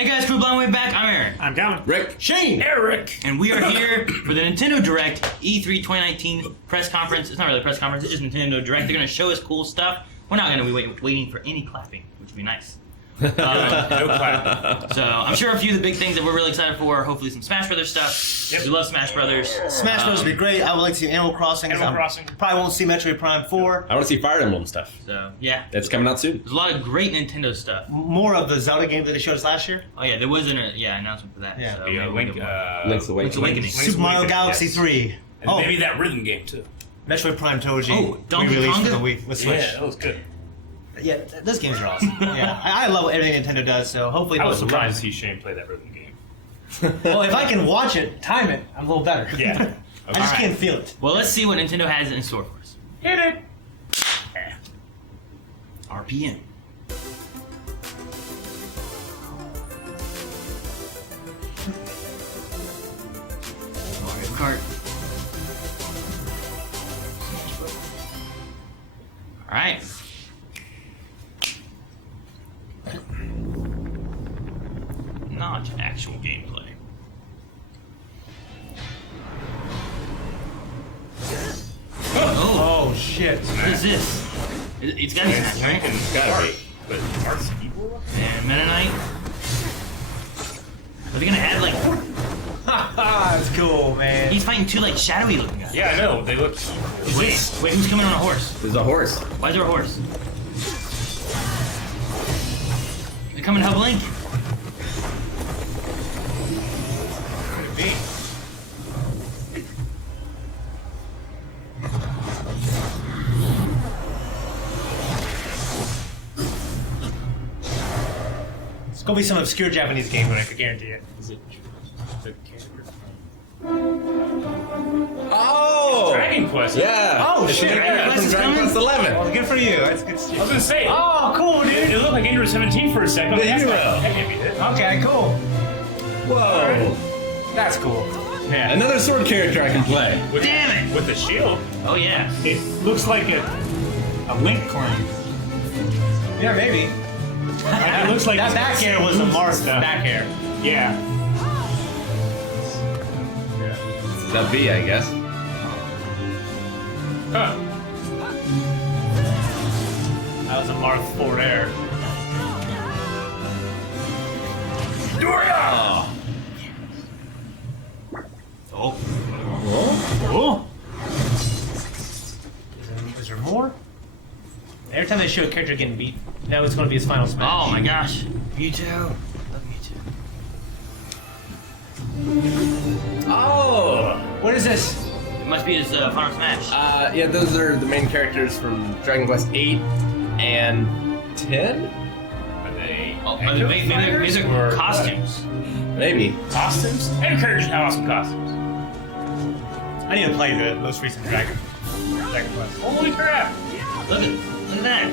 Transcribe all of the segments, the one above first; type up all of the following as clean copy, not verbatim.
Hey guys, Crew Blind Way back. I'm Aaron. I'm Calvin. Rick. Shane. Eric. And we are here for the Nintendo Direct E3 2019 press conference. It's not really a press conference, it's just Nintendo Direct. They're going to show us cool stuff. We're not going to be waiting for any clapping, which would be nice. No clapping. So I'm sure a few of the big things that we're really excited for are hopefully some Smash Brothers stuff. Yep. We love Smash Brothers. Smash Bros. Would be great. I would like to see Animal Crossing. Animal Crossing. Probably won't see Metroid Prime 4. I want to see Fire Emblem stuff. So yeah, It's coming out soon. there's a lot of great Nintendo stuff. More of the Zelda game that they showed us last year. Oh yeah, there was an announcement for that. Yeah. So Yeah, maybe Link, we'll get more. Link's Link's Awakening. Awakening. Link's Super Mario Awakening, Galaxy yes. 3. And maybe that rhythm game too. Metroid Prime Toji. Oh, Donkey re-released Konga? for the Wii with Switch. Yeah, that was good. Yeah, those games are awesome. Yeah, I love everything Nintendo does, so hopefully I they'll was surprised to surprise. see Shane play that rhythm game. Well, if I can watch it, time it, I'm a little better. Yeah. I just Alright. can't feel it. Well, let's see what Nintendo has in store for us. Hit it. RPM. Mario Kart. Alright. Not actual gameplay. Oh, Oh shit! what is this? It's gotta be Smash, right? It's gotta be. But Art's evil? And Meta Knight. Are they gonna add like... Haha, that's cool, man. He's fighting two like shadowy looking guys. Yeah, I know. They look. Wait, who's coming on a horse? There's a horse. Why is there a horse? They're coming to help Link. It's gonna be some obscure Japanese game, but I can guarantee it. Is it the character? Oh! Dragon Quest. Yeah. Oh, It's shit. Dragon Dragon Quest Quest Dragon is Quest 11. Well, good for you. That's good I was shit. gonna say. Oh, cool, It dude. looked like Android 17 for a second. The That's hero. not- That can't be it. Okay, cool. Whoa. That's cool. Yeah. Another sword character I can play. With, Damn it! With the shield. Oh yeah. It looks like a Link clone. Yeah, maybe. It looks like That back hair was a Marth stuff. back hair. Yeah. That V, I guess. Huh. That was a Marth 4 air. Oh. Oh. Oh. Is there more? Every time they show a character getting beat, now it's going to be his final smash. Oh my gosh. Mewtwo. Love Mewtwo. Oh. What is this? It must be his final smash. Yeah, those are the main characters from Dragon Quest 8 and 10? Are they? Maybe they're costumes. Maybe. Costumes? Every character should have awesome costumes. I need to play the most recent Dragon Quest. Holy crap! Look at that.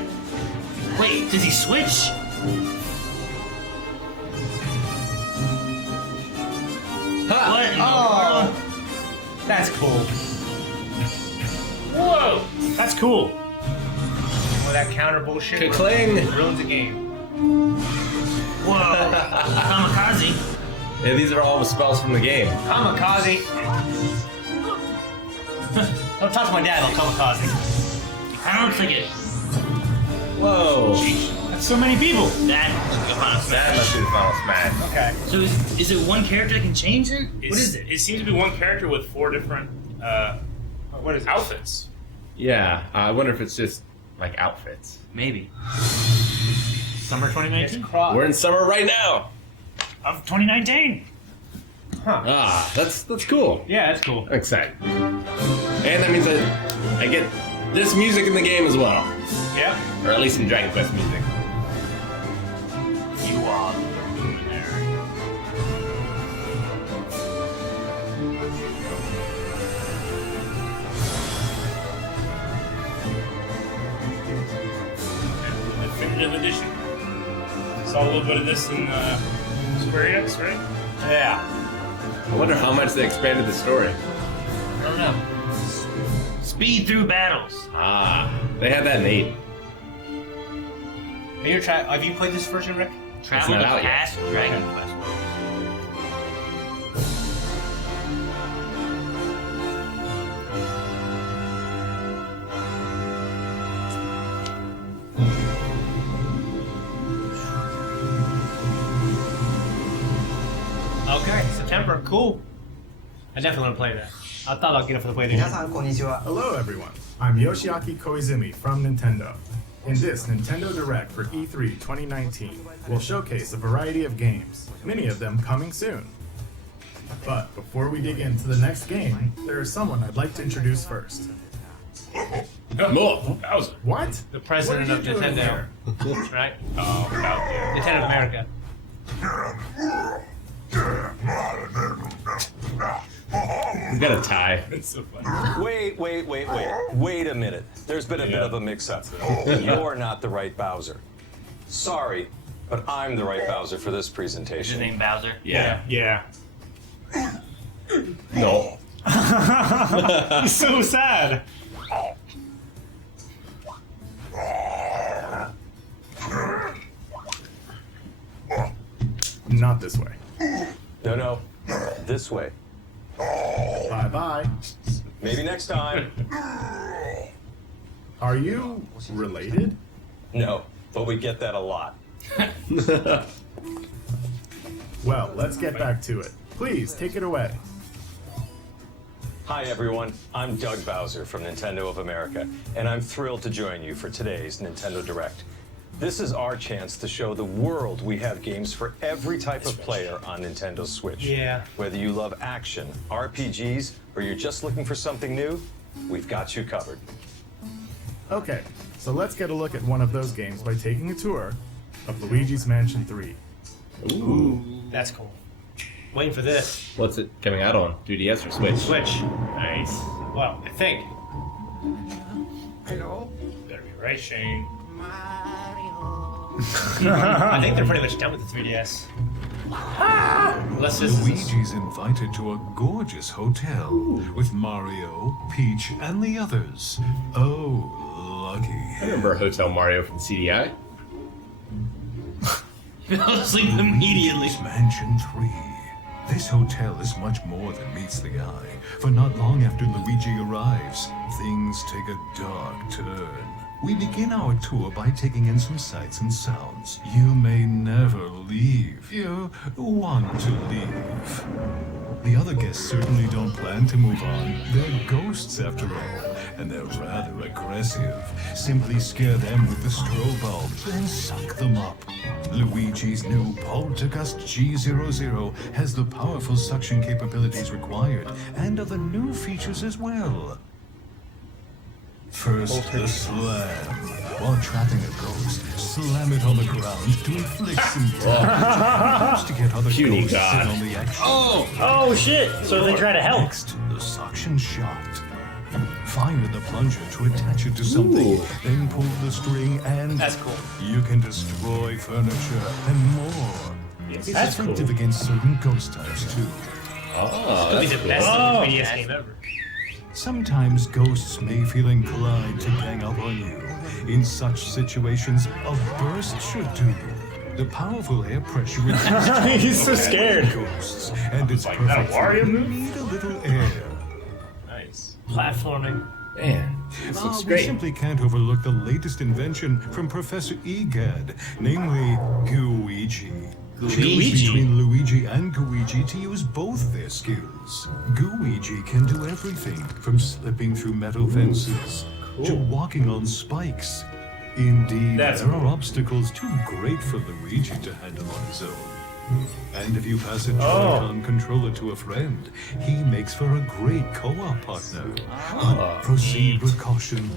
Wait, does he switch? Ha! What in the Oh. world? That's cool. Whoa! That's cool. Well, that counter bullshit Ka-cling! ruins the game. Whoa. Kamikaze. Yeah, these are all the spells from the game. Kamikaze. Don't talk to my dad, I'll kamikaze. I don't think it. Whoa. That's so many people. That must be the final That smash. must be the final smash. Okay. So is it one character that can change it? What is it? It seems to be one character with 4 different What is it? outfits. Yeah, I wonder if it's just like outfits. Maybe. Summer It's 2019? We're in summer right now. Of 2019! Huh. Ah, that's cool. Yeah, that's cool. I'm excited. And that means that I get this music in the game as well. Yeah. Or at least in Dragon Quest music. You are the luminary. Definitive edition. Saw a little bit of this in Square Enix, right? Yeah. I wonder how much they expanded the story. I don't know. Speed through battles. Ah, they had that in 8. Have you played this version, Rick? Travel not to out yet. past Dragon Quest. Okay, September, cool. I definitely want to play that. I thought I'll get it for the play there. Hello everyone, I'm Yoshiaki Koizumi from Nintendo. In this Nintendo Direct for E3 2019, we'll showcase a variety of games, many of them coming soon. But before we dig into the next game, there is someone I'd like to introduce first. More. Bowser. What? The president What of are you doing Nintendo. here? Right? Oh, out there. Nintendo of America. We got a tie. It's so funny. Wait a minute. There's been a bit of a mix-up. You're not the right Bowser. Sorry, but I'm the right Bowser for this Is his presentation. name Bowser? Yeah. Yeah. No. So sad. Not this way. No. This way. Bye bye. Maybe next time. Are you related? No, but we get that a lot. Well, let's get back to it. Please, take it away. Hi everyone, I'm Doug Bowser from Nintendo of America, and I'm thrilled to join you for today's Nintendo Direct. This is our chance to show the world we have games for every type of player on Nintendo Switch. Yeah. Whether you love action, RPGs, or you're just looking for something new, we've got you covered. Okay, so let's get a look at one of those games by taking a tour of Luigi's Mansion 3. Ooh. That's cool. Waiting for this. What's it coming out on? 3DS or Switch? Switch. Nice. Well, I think. Better be right, Shane. I think they're pretty much done with the 3DS. Unless this is. Luigi's invited to a gorgeous hotel with Mario, Peach, and the others. Oh, lucky. I remember Hotel Mario from CDI. Fell asleep immediately. Luigi's Mansion 3. This hotel is much more than meets the eye, for not long after Luigi arrives, things take a dark turn. We begin our tour by taking in some sights and sounds. You may never leave. You want to leave. The other guests certainly don't plan to move on. They're ghosts after all, and they're rather aggressive. Simply scare them with the strobe bulb, then suck them up. Luigi's new Poltergust G00 has the powerful suction capabilities required, and other new features as well. First, the slam. While trapping a ghost, slam it on the ground to inflict some damage. Just to get other Puny ghosts God. in on the action. Oh shit! So they try to help. Next, the suction shot. Fire the plunger to attach it to something, Ooh. then pull the string and That's cool. you can destroy furniture and more. It's That's effective cool. against certain ghost types too. Oh, Could be that's the best cool. 3DS game ever. Sometimes ghosts may feel inclined to gang up on you. In such situations, a burst should do. The powerful air pressure reduces He's so scared. ghosts, and it's Like that perfect Wario when you move? need a little air. Nice. Man, Platforming. this Ah, looks we great. simply can't overlook the latest invention from Professor Egad, namely Gooigi. Choose between Luigi and Gooigi to use both their skills. Gooigi can do everything from slipping through metal fences to walking on spikes. Indeed, That's there are obstacles too great for Luigi to handle on his own. And if you pass a Joy-Con controller to a friend, he makes for a great co-op partner. But proceed with caution.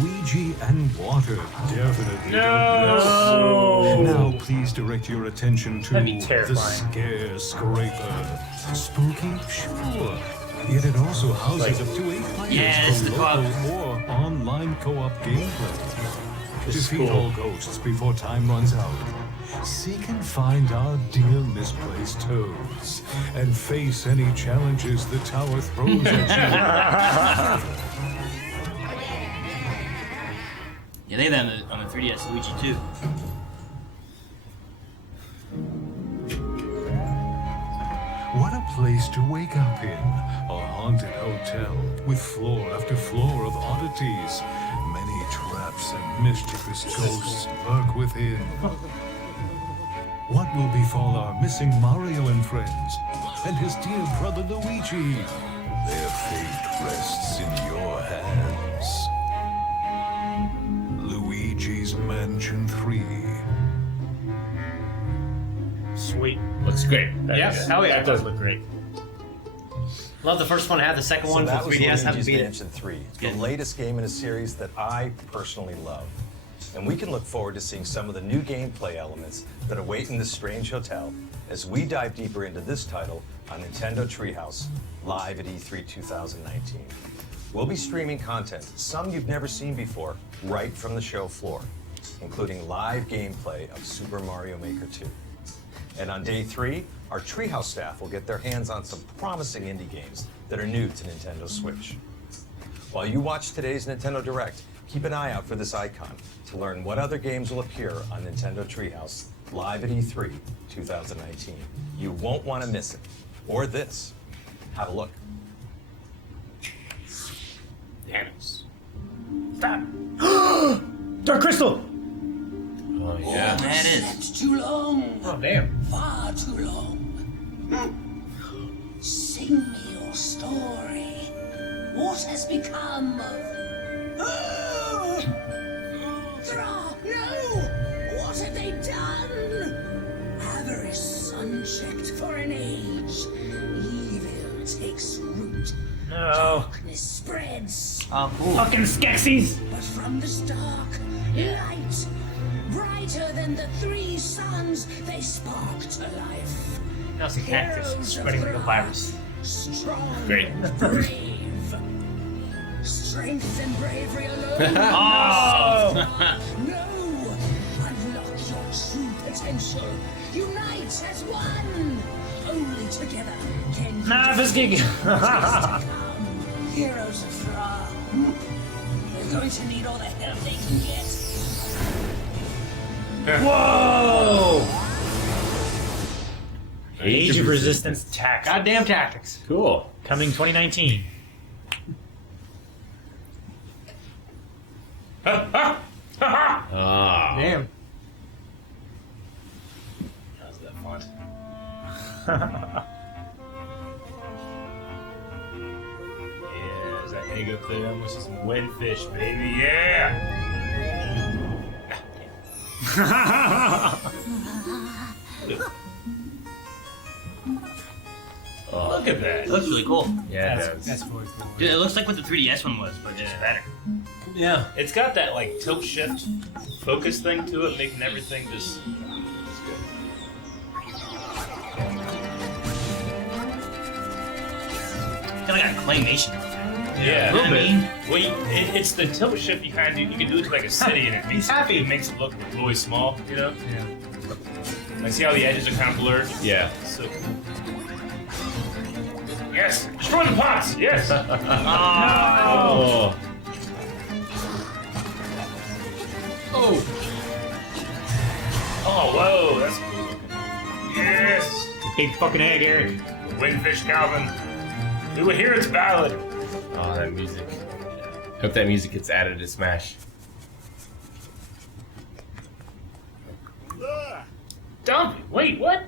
Luigi and water definitely don't mix. Now please direct your attention to That'd be the terrifying. Scare Scraper. Spooky? Sure. Yet it also houses up to 8 players Yeah, it's for the co-op. local or online co-op gameplay. Defeat cool. all ghosts before time runs out. Seek and find our dear misplaced toads, and face any challenges the tower throws at Yeah, they have that on the 3DS Luigi too. What a place to wake up in. A haunted hotel with floor after floor of oddities. Many traps and mischievous ghosts lurk within. What will befall our missing Mario and friends? And his dear brother Luigi? Their fate rests in your hands. Luigi's Mansion 3. Sweet. Looks great. Yeah, hell yeah. That does look great. Love the first one. I had the second one that for was 3DS. Haven't Luigi's beat it. Mansion 3, the latest game in a series that I personally love. And we can look forward to seeing some of the new gameplay elements that await in this strange hotel as we dive deeper into this title on Nintendo Treehouse, live at E3 2019. We'll be streaming content, some you've never seen before, right from the show floor, including live gameplay of Super Mario Maker 2. And on day 3, our Treehouse staff will get their hands on some promising indie games that are new to Nintendo Switch. While you watch today's Nintendo Direct, keep an eye out for this icon to learn what other games will appear on Nintendo Treehouse live at E3 2019. You won't want to miss it. Or this. Have a look. Thanos. Stop. Dark Crystal. Oh, yeah. That is. Slept too long, Oh, damn. far too long. Sing me your story. What has become of... Thra, no! What have they done? Avarice unchecked for an age. Evil takes root. No. Darkness spreads. Oh, cool. Fucking Skeksis. But from this dark light, brighter than the 3 suns, they spark to life. Now it's a cactus Heroes of spreading like a Thra, virus. Strong, Great. brave. Strength and bravery alone. Oh! No! Unlock your true potential. Unite as one. Only together can you Nah, this gig. become heroes of Thra. They're going to need all the help they can get. Whoa! Age of Resistance Tactics. Goddamn tactics. Cool. Coming 2019. Ah. Damn. How's that font? Yeah, is that egg up there? What's this windfish, baby? Yeah! Oh, look at that. It looks really cool. Yeah, it does. That's really cool. Dude, it looks like what the 3DS one was, but just better. Yeah. It's got that like tilt shift focus thing to it, making everything just. It's like a claymation. Yeah. A little bit. Well, it's the tilt shift you kind of do. You can do it to like a city, and it makes it look really small. You know. Yeah. And see how the edges are kind of blurred. Yeah. So cool. Yes. Destroy the pots. Yes. Oh. Oh. Oh, whoa, that's cool. Yes. Big fucking egg, Eric. Windfish Calvin. We will hear its ballad. Oh, that music. Hope that music gets added to Smash. Dump. Wait, what?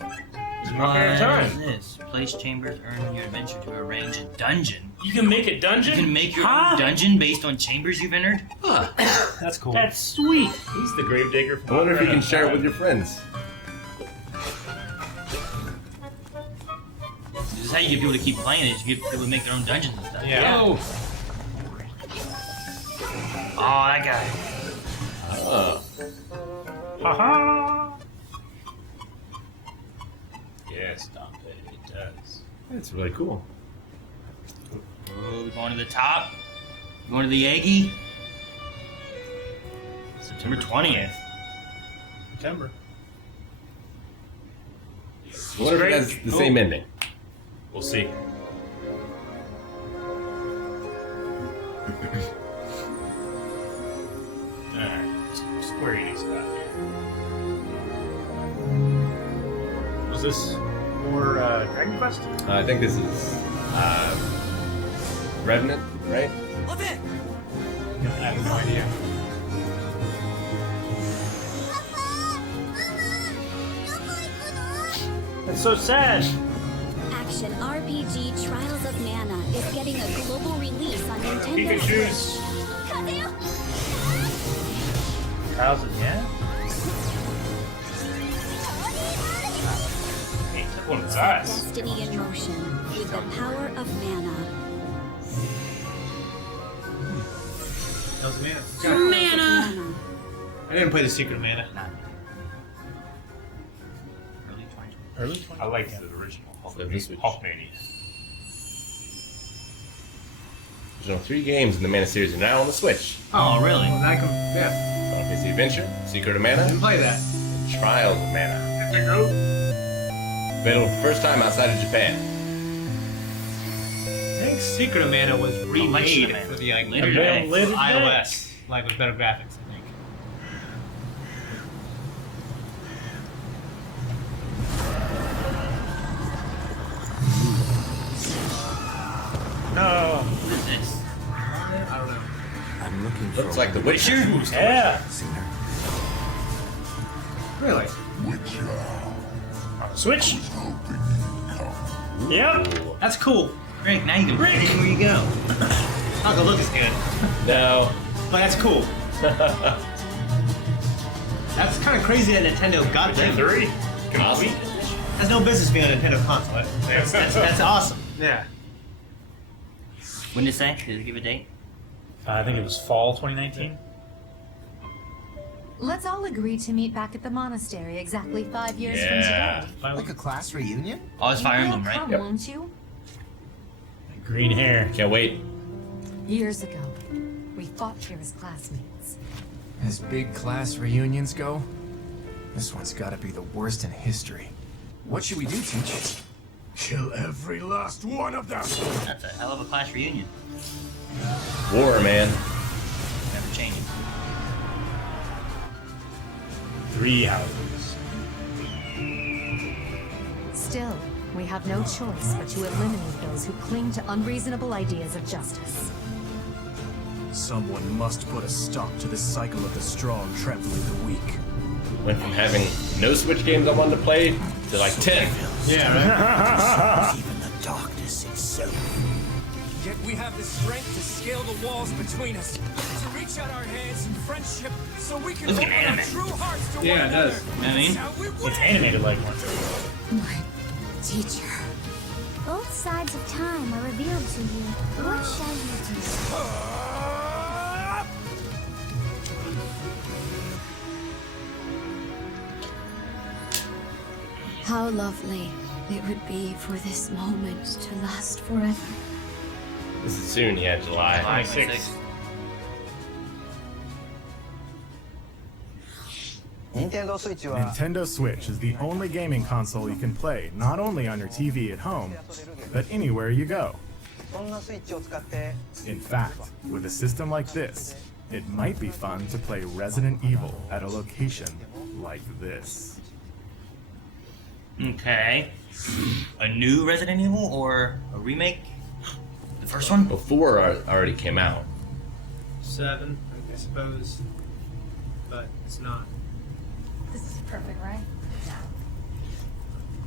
It's What Ocarina of is Time. this? Place chambers earn your adventure to arrange a dungeon. You can make a You dungeon? can make your own dungeon based on chambers you've entered. That's cool. That's sweet. He's the gravedigger from I wonder if you Ocarina can of share it Time. with your friends. This is how you get people to keep playing it. You get people to make their own dungeons and stuff. Yeah. Oh. Oh, that guy. Haha. Yes, Dante, it does. That's really cool. Oh, we're going to the top. We're going to the Aggie. September 20th. September. I wonder if it has the same ending. We'll see. Alright, Square Enix got here. Was this for Dragon Quest? I think this is Revenant, right? I have no idea. That's so sad. Action RPG Trials of Mana is getting a global release on Nintendo Pikachu's. Switch. Trials of Mana? Hey, took one of his eyes. Destiny in motion with the power of mana. That was Mana. Mana. I didn't play the Secret of Mana. Early 20? I like the original This was- Hulkmania. There's 3 games in the Mana series are now on the Switch. Oh, really? Well, I can, yeah. Final Fantasy Adventure, Secret of I Mana, didn't play that. and Trials of Mana. There you go. Available for the first time outside of Japan. I think Secret of Mana was remade for the like, Later day. iOS, like with better graphics, I think. No. What is this? I don't know. I'm looking for Looks like The Witcher. Yeah. Really? Switch? Yep. That's cool. Rick, now you can pick where you go. Not gonna look as good, No. but that's cool. That's kind of crazy that Nintendo got it. 3. Awesome. Has no business being a Nintendo console. That's awesome. Yeah. When did it say? Did it give a date? I think it was fall 2019. Let's all agree to meet back at the monastery exactly 5 years from Yeah. today. Like a class reunion? Oh, it's Fire You'll Emblem, right? come, Yep. won't you? Green hair. Can't wait. Years ago, we fought here as classmates. As big class reunions go, this one's gotta be the worst in history. What should we do, Teach? Kill every last one of them. That's a hell of a class reunion. War, man. Never changing. 3 houses. Still, we have no choice but to eliminate those who cling to unreasonable ideas of justice. Someone must put a stop to this cycle of the strong trampling the weak. Went from having no Switch games I wanted to play to like 10. Yeah, right? Even the darkness itself. Yet we have the strength to scale the walls between us, to reach out our hands in friendship, so we can Looks open like our anime. true hearts to Yeah, one it another. does. You know what I mean? That's how we win. It's animated like one. My teacher. Both sides of time are revealed to you. What shall you do? How lovely it would be for this moment to last forever. This is soon, yeah, July. July 26. 26th. Nintendo Switch is the only gaming console you can play not only on your TV at home, but anywhere you go. In fact, with a system like this, it might be fun to play Resident Evil at a location like this. Okay. A new Resident Evil or a remake? The first one? Well, 4 already came out. 7, I suppose, but it's not. This is perfect, right?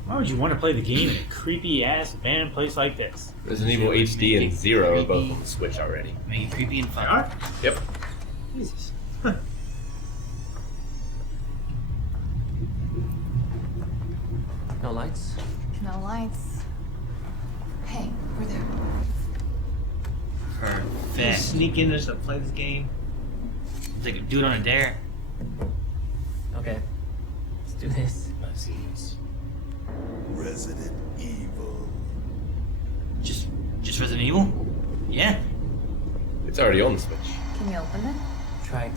Why would you want to play the game in a creepy ass abandoned place like this? Resident Evil HD and 0 are both on the Switch already. Make it creepy and fun. Alright. Yep. Jesus. No lights? No lights. Hey, we're there. Perfect. Sneak in just to play this game. It's like a dude on a dare. Okay. Let's do this. Resident Evil. Just Resident Evil? Yeah. It's already on the Switch. Can you open it? Try.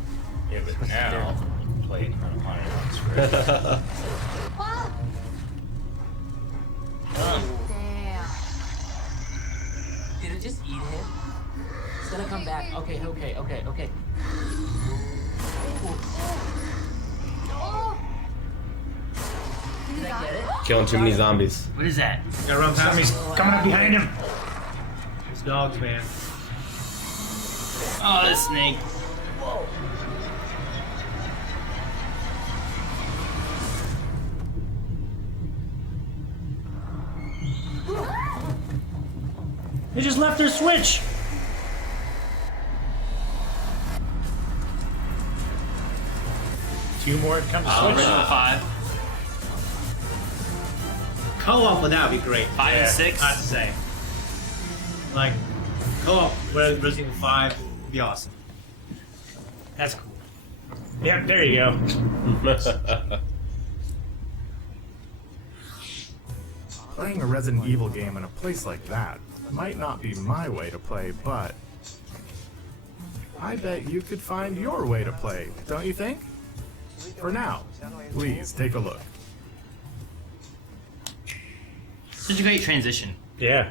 Yeah, but now you can play it on a monitor. Damn. Did it just eat him? It's gonna come back. Okay. Killing too many zombies. What is that? Gotta run past Somebody's coming up behind him. these dogs, man. Oh, this snake. They just left their switch. Two more to come to switch. Original 5. Co-op with that would be great. 5 and 6. I'd say. Like, co-op with Resident Evil 5 would be awesome. That's cool. Yep, there you go. Playing a Resident Evil game in a place like that might not be my way to play, but I bet you could find your way to play, don't you think? For now, please take a look. Such a great transition. Yeah.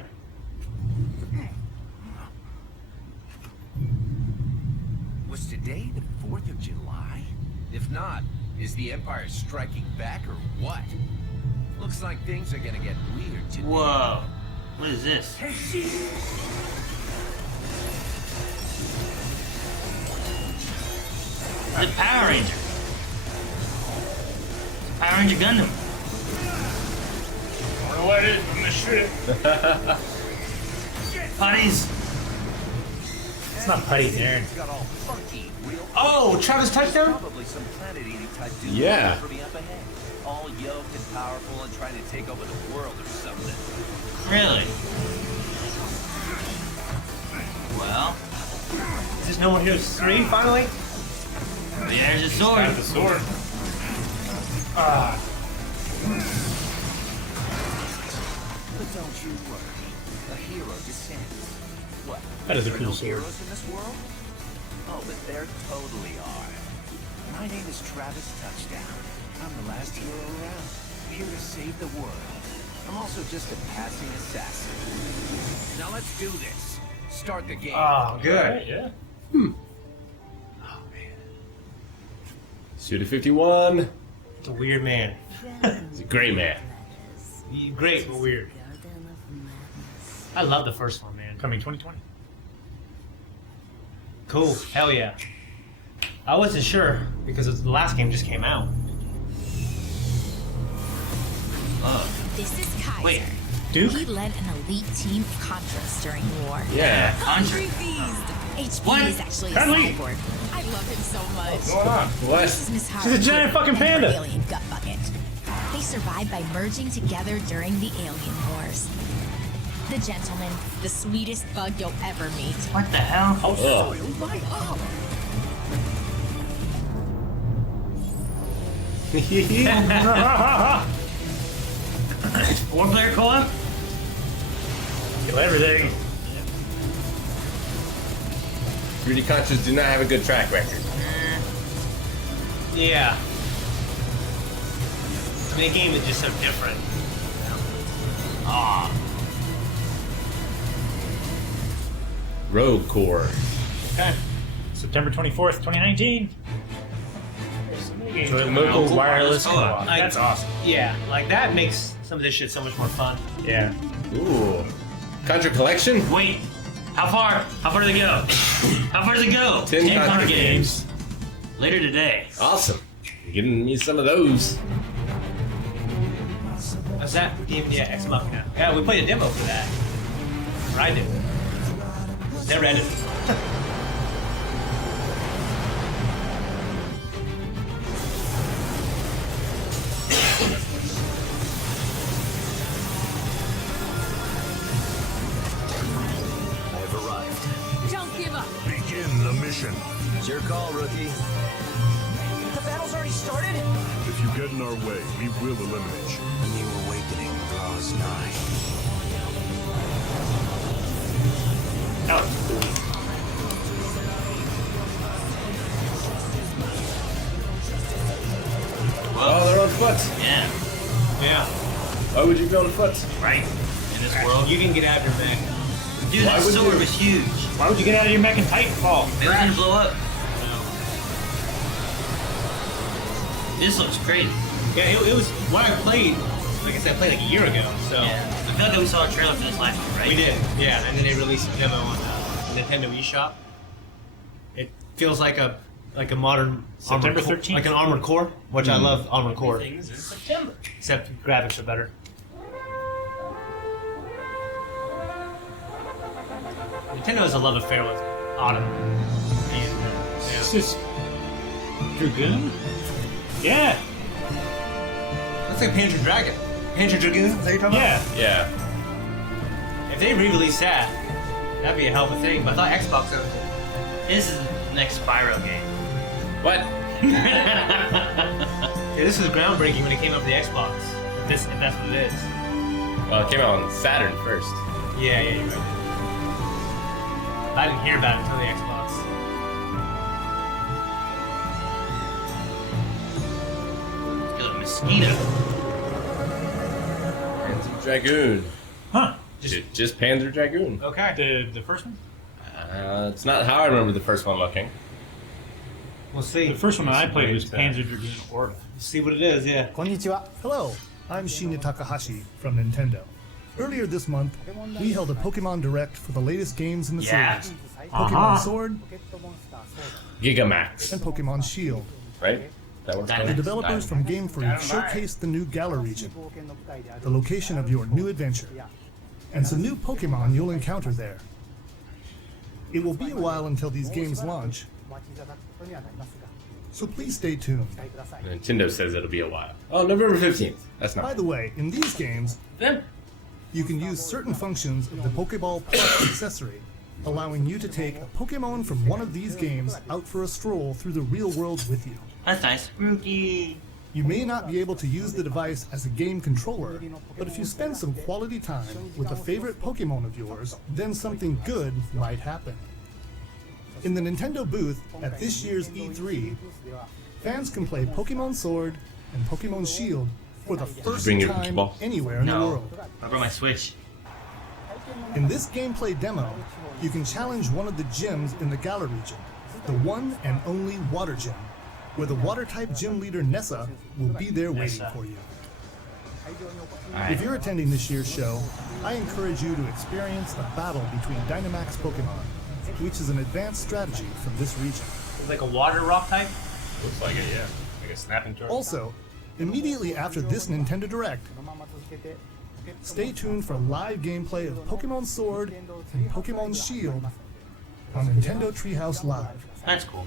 Was today the 4th of July? If not, is the Empire striking back or what? Looks like things are gonna get weird today. Whoa. What is this? The Power Ranger. Power Ranger Gundam. I don't know what it is, I'm gonna shoot it. Putties. It's not putty, Aaron. Got all funky, real Oh, Travis touchdown? probably some planet-eating type dude Yeah. for me up ahead. All yoked and powerful and trying to take over the world or something. Really? Well, Is this No One Heroes 3 finally? there's a sword. Got the sword. Ah. But don't you worry. A hero descends. What? That is a There are cool no sword. heroes in this world? Oh, but there totally are. My name is Travis Touchdown. I'm the last hero around, here to save the world. I'm also just a passing assassin. Now let's do this. Start the game. Oh, good. Yeah. Suda 51. It's a weird man. He's a great man. He's great, but weird. I love the first one, man. Coming 2020. Cool. Hell yeah. I wasn't sure because the last game just came out. This is Kaiser. Wait, Duke? He led an elite team of Contras during the war. Yeah. Hungry Beast. HP What? is actually a Cuddly. cyborg. I love him so much. What's going on? What? This is Miss She's a giant fucking panda. Alien gut bucket. They survived by merging together during the Alien Wars. The gentleman, the sweetest bug you'll ever meet. what the hell? Oh, Soiled my arm. 4-player co-op? Kill everything. 3D Contras do not have a good track record. Yeah. I mean, the game is just so different. Aw. Rogue Core. Okay. September 24th, 2019. Enjoy Local cool. wireless Co-op. co-op. Like- That's awesome. Yeah, like that makes some of this shit so much more fun. Yeah. Ooh. Contra Collection? Wait. How far? How far do they go? How far does it go? 10 Contra Contra games. Later today. Awesome. You're giving me some of those. What's that game? Yeah, Ex Machina. Yeah, we played a demo for that. Or I did. Never ended. I have arrived. Don't give up. Begin the mission. It's your call, rookie. The battle's already started? If you get in our way, we will eliminate you. A new awakening draws nigh. Oh, they're on foot. Yeah. Yeah. Why would you be on foot? Right. In this world. You can get out of your mech. Dude, Why that would sword you? was huge. Why would you get out of your mech and Titanfall? Maybe it can blow up. This looks crazy. Yeah, it was what I played. Like I said, I played like a year ago. So Yeah. I feel like we saw a trailer for this last year, right? we did. Yeah, and then they released a demo on the Nintendo eShop. It feels like a modern September Armored Core- 13th. like an Armored Core, which I love Armored Core. Things in September. Except graphics are better. Nintendo has a love affair with Autumn. And, This is Dragoon? Yeah. That's like Panzer Dragon. Panzer Dragoon? Is that what you're talking Yeah. Yeah. about? If they re-release that, that'd be a hell of a thing. But I thought Xbox owned it. This is the next Spyro game. What? Yeah, this was groundbreaking when it came up to the Xbox. If that's what it is. Well, it came out on Saturn first. Yeah, you're right. I didn't hear about it until the Xbox. Kill a mosquito. Panzer Dragoon. Huh. Just Panzer Dragoon. Okay. The first one? It's not how I remember the first one looking. We'll see. The first one I played was Panzer Dragoon Orta. See what it is, yeah. Konnichiwa. Hello, I'm Shinya Takahashi from Nintendo. Earlier this month, we held a Pokemon Direct for the latest games in the Yeah. series. Pokemon Sword Gigamax. and Pokemon Shield. Right? That one's The coming? developers from Game Freak showcased the new Galar region, the location of your new adventure, and some new Pokemon you'll encounter there. It will be a while until these games launch, so please stay tuned. Nintendo says it'll be a while. Oh, November 15th. That's By not. the way, in these games, you can use certain functions of the Pokeball Plus accessory, allowing you to take a Pokemon from one of these games out for a stroll through the real world with you. That's nice. Rookie. You may not be able to use the device as a game controller, but if you spend some quality time with a favorite Pokemon of yours, then something good might happen. In the Nintendo booth at this year's E3, fans can play Pokemon Sword and Pokemon Shield for the first bring your time Pokeball? anywhere in the No. world. I brought my Switch. In this gameplay demo, you can challenge one of the gyms in the Galar region, the one and only Water Gym, where the Water-type gym leader Nessa will be there waiting for you. If you're attending this year's show, I encourage you to experience the battle between Dynamax Pokemon, which is an advanced strategy from this region. Like a water rock type? Looks like it, yeah. Like a snapping turtle. Also, immediately after this Nintendo Direct, stay tuned for live gameplay of Pokemon Sword and Pokemon Shield on Nintendo Treehouse Live. That's cool.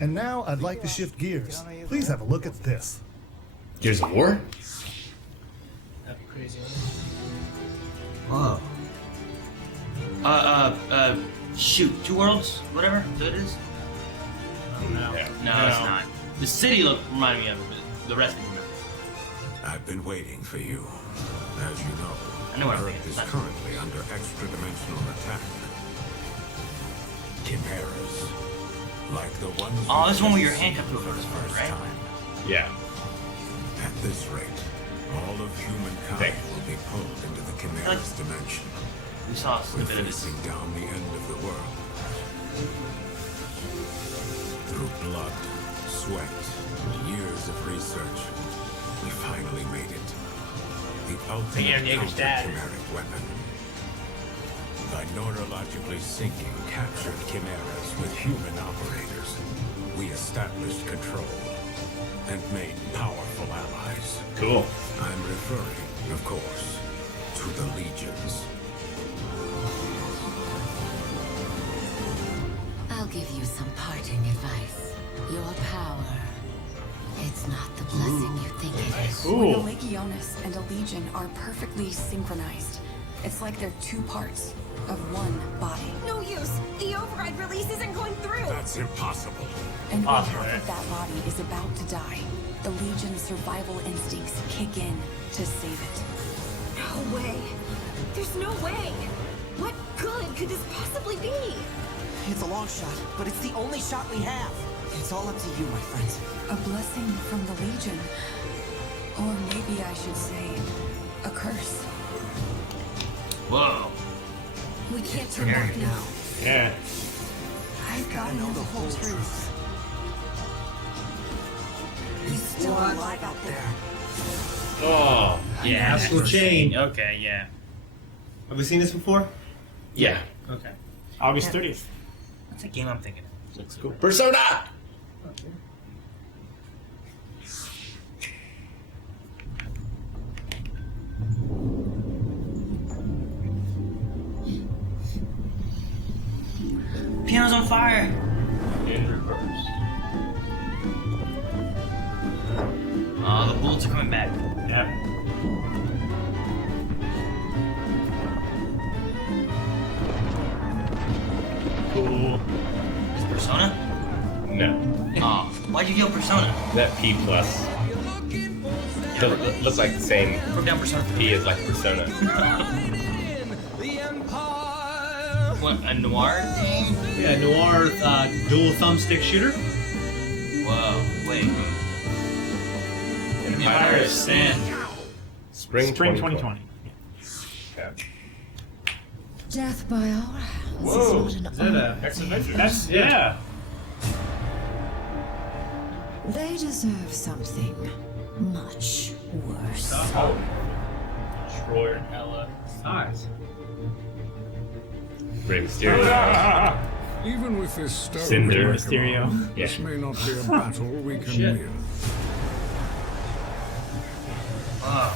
And now I'd like to shift gears. Please have a look at this. Gears of War? That'd be crazy. Whoa. Shoot, Two Worlds, whatever that is. Oh, no. No, it's not. The city reminded me of it, but the rest didn't. I've been waiting for you. As you know, I know what I'm Earth thinking. is currently under extra-dimensional attack. Chimeras, like the ones. Oh, this we one where you're faced handcuffed to a for the first, first right? time. Yeah. At this rate, all of humankind will be pulled into the Chimera's dimension. We saw a We're snippet of this. facing down the end of the world. Through blood, sweat, and years of research, we finally made it. The ultimate counter-chimeric weapon. By neurologically syncing captured chimeras with human operators, we established control and made powerful allies. Cool. I'm referring, of course, to the legions. I'll give you some parting advice. Your power, it's not the blessing you think it is. When a Legionis and a Legion are perfectly synchronized, it's like they're two parts of one body. No use. The override release isn't going through. That's impossible. And when half of that body is about to die, the Legion's survival instincts kick in to save it. No way. There's no way. What good could this possibly be? It's a long shot, but it's the only shot we have. It's all up to you, my friends. A blessing from the Legion. Or maybe I should say, a curse. Whoa. We can't turn back now. Yeah. I've got to know the whole truth. You still alive out there. Oh, Yeah, Astral Chain. Okay, yeah. Have we seen this before? yeah. Okay. August 30th. That's a game I'm thinking of. Looks cool. Persona. Piano's on fire. In reverse. Oh, the bullets are coming back. Yep. Cool. Is Persona? No. Oh, why'd you yell Persona? That P plus. Looks like the same. Broke down Persona. P is like Persona. What, a noir game? Yeah, noir dual thumbstick shooter. Whoa, wait. Empire of Sin. Spring 2020. Okay. Death by our hands Whoa. is Is not that an a That's adventure. That's, yeah. They deserve something much worse. Oh. Troy and Ella. size? Rey Mysterio. Even with this stone Cinder. Mysterio. this may not be a battle we can Shit. win.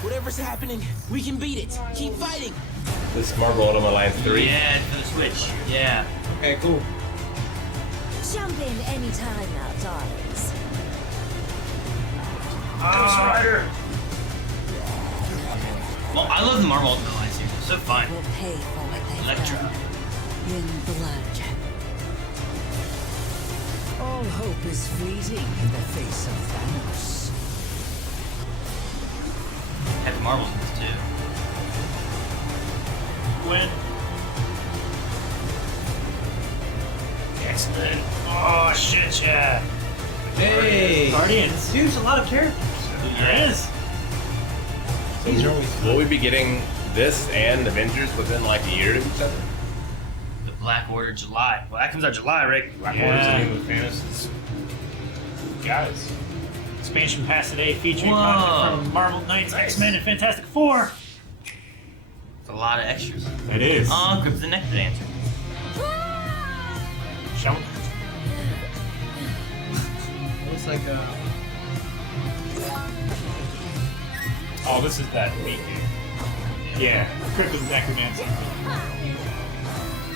Whatever's happening, we can beat it. Keep fighting. This Marvel Ultimate Alliance 3. Yeah, for the Switch. Yeah. Okay, cool. Jump in anytime now, darlings. Ghost Rider. Well, I love the Marvel Ultimate Alliance series. It's so fun. Will pay for what they've Electra. done in blood. All hope is fleeting in the face of Thanos. Have Marvels in this too. Win. Excellent. Oh, shit, yeah. Hey! Guardians. Dude, there's a lot of characters. There is. These are always Will we be getting this and Avengers within like a year of each other? The Black Order July. Well, that comes out July, right? Black Order's the name of Thanos'. Guys. Expansion pass today featuring Whoa. content from Marvel Knights, X-Men, and Fantastic Four. It's a lot of extras. It is. Crimson Nectar Dancer. Show. looks like Oh, this is that meat dude. Yeah, Crypt of the Necromancer.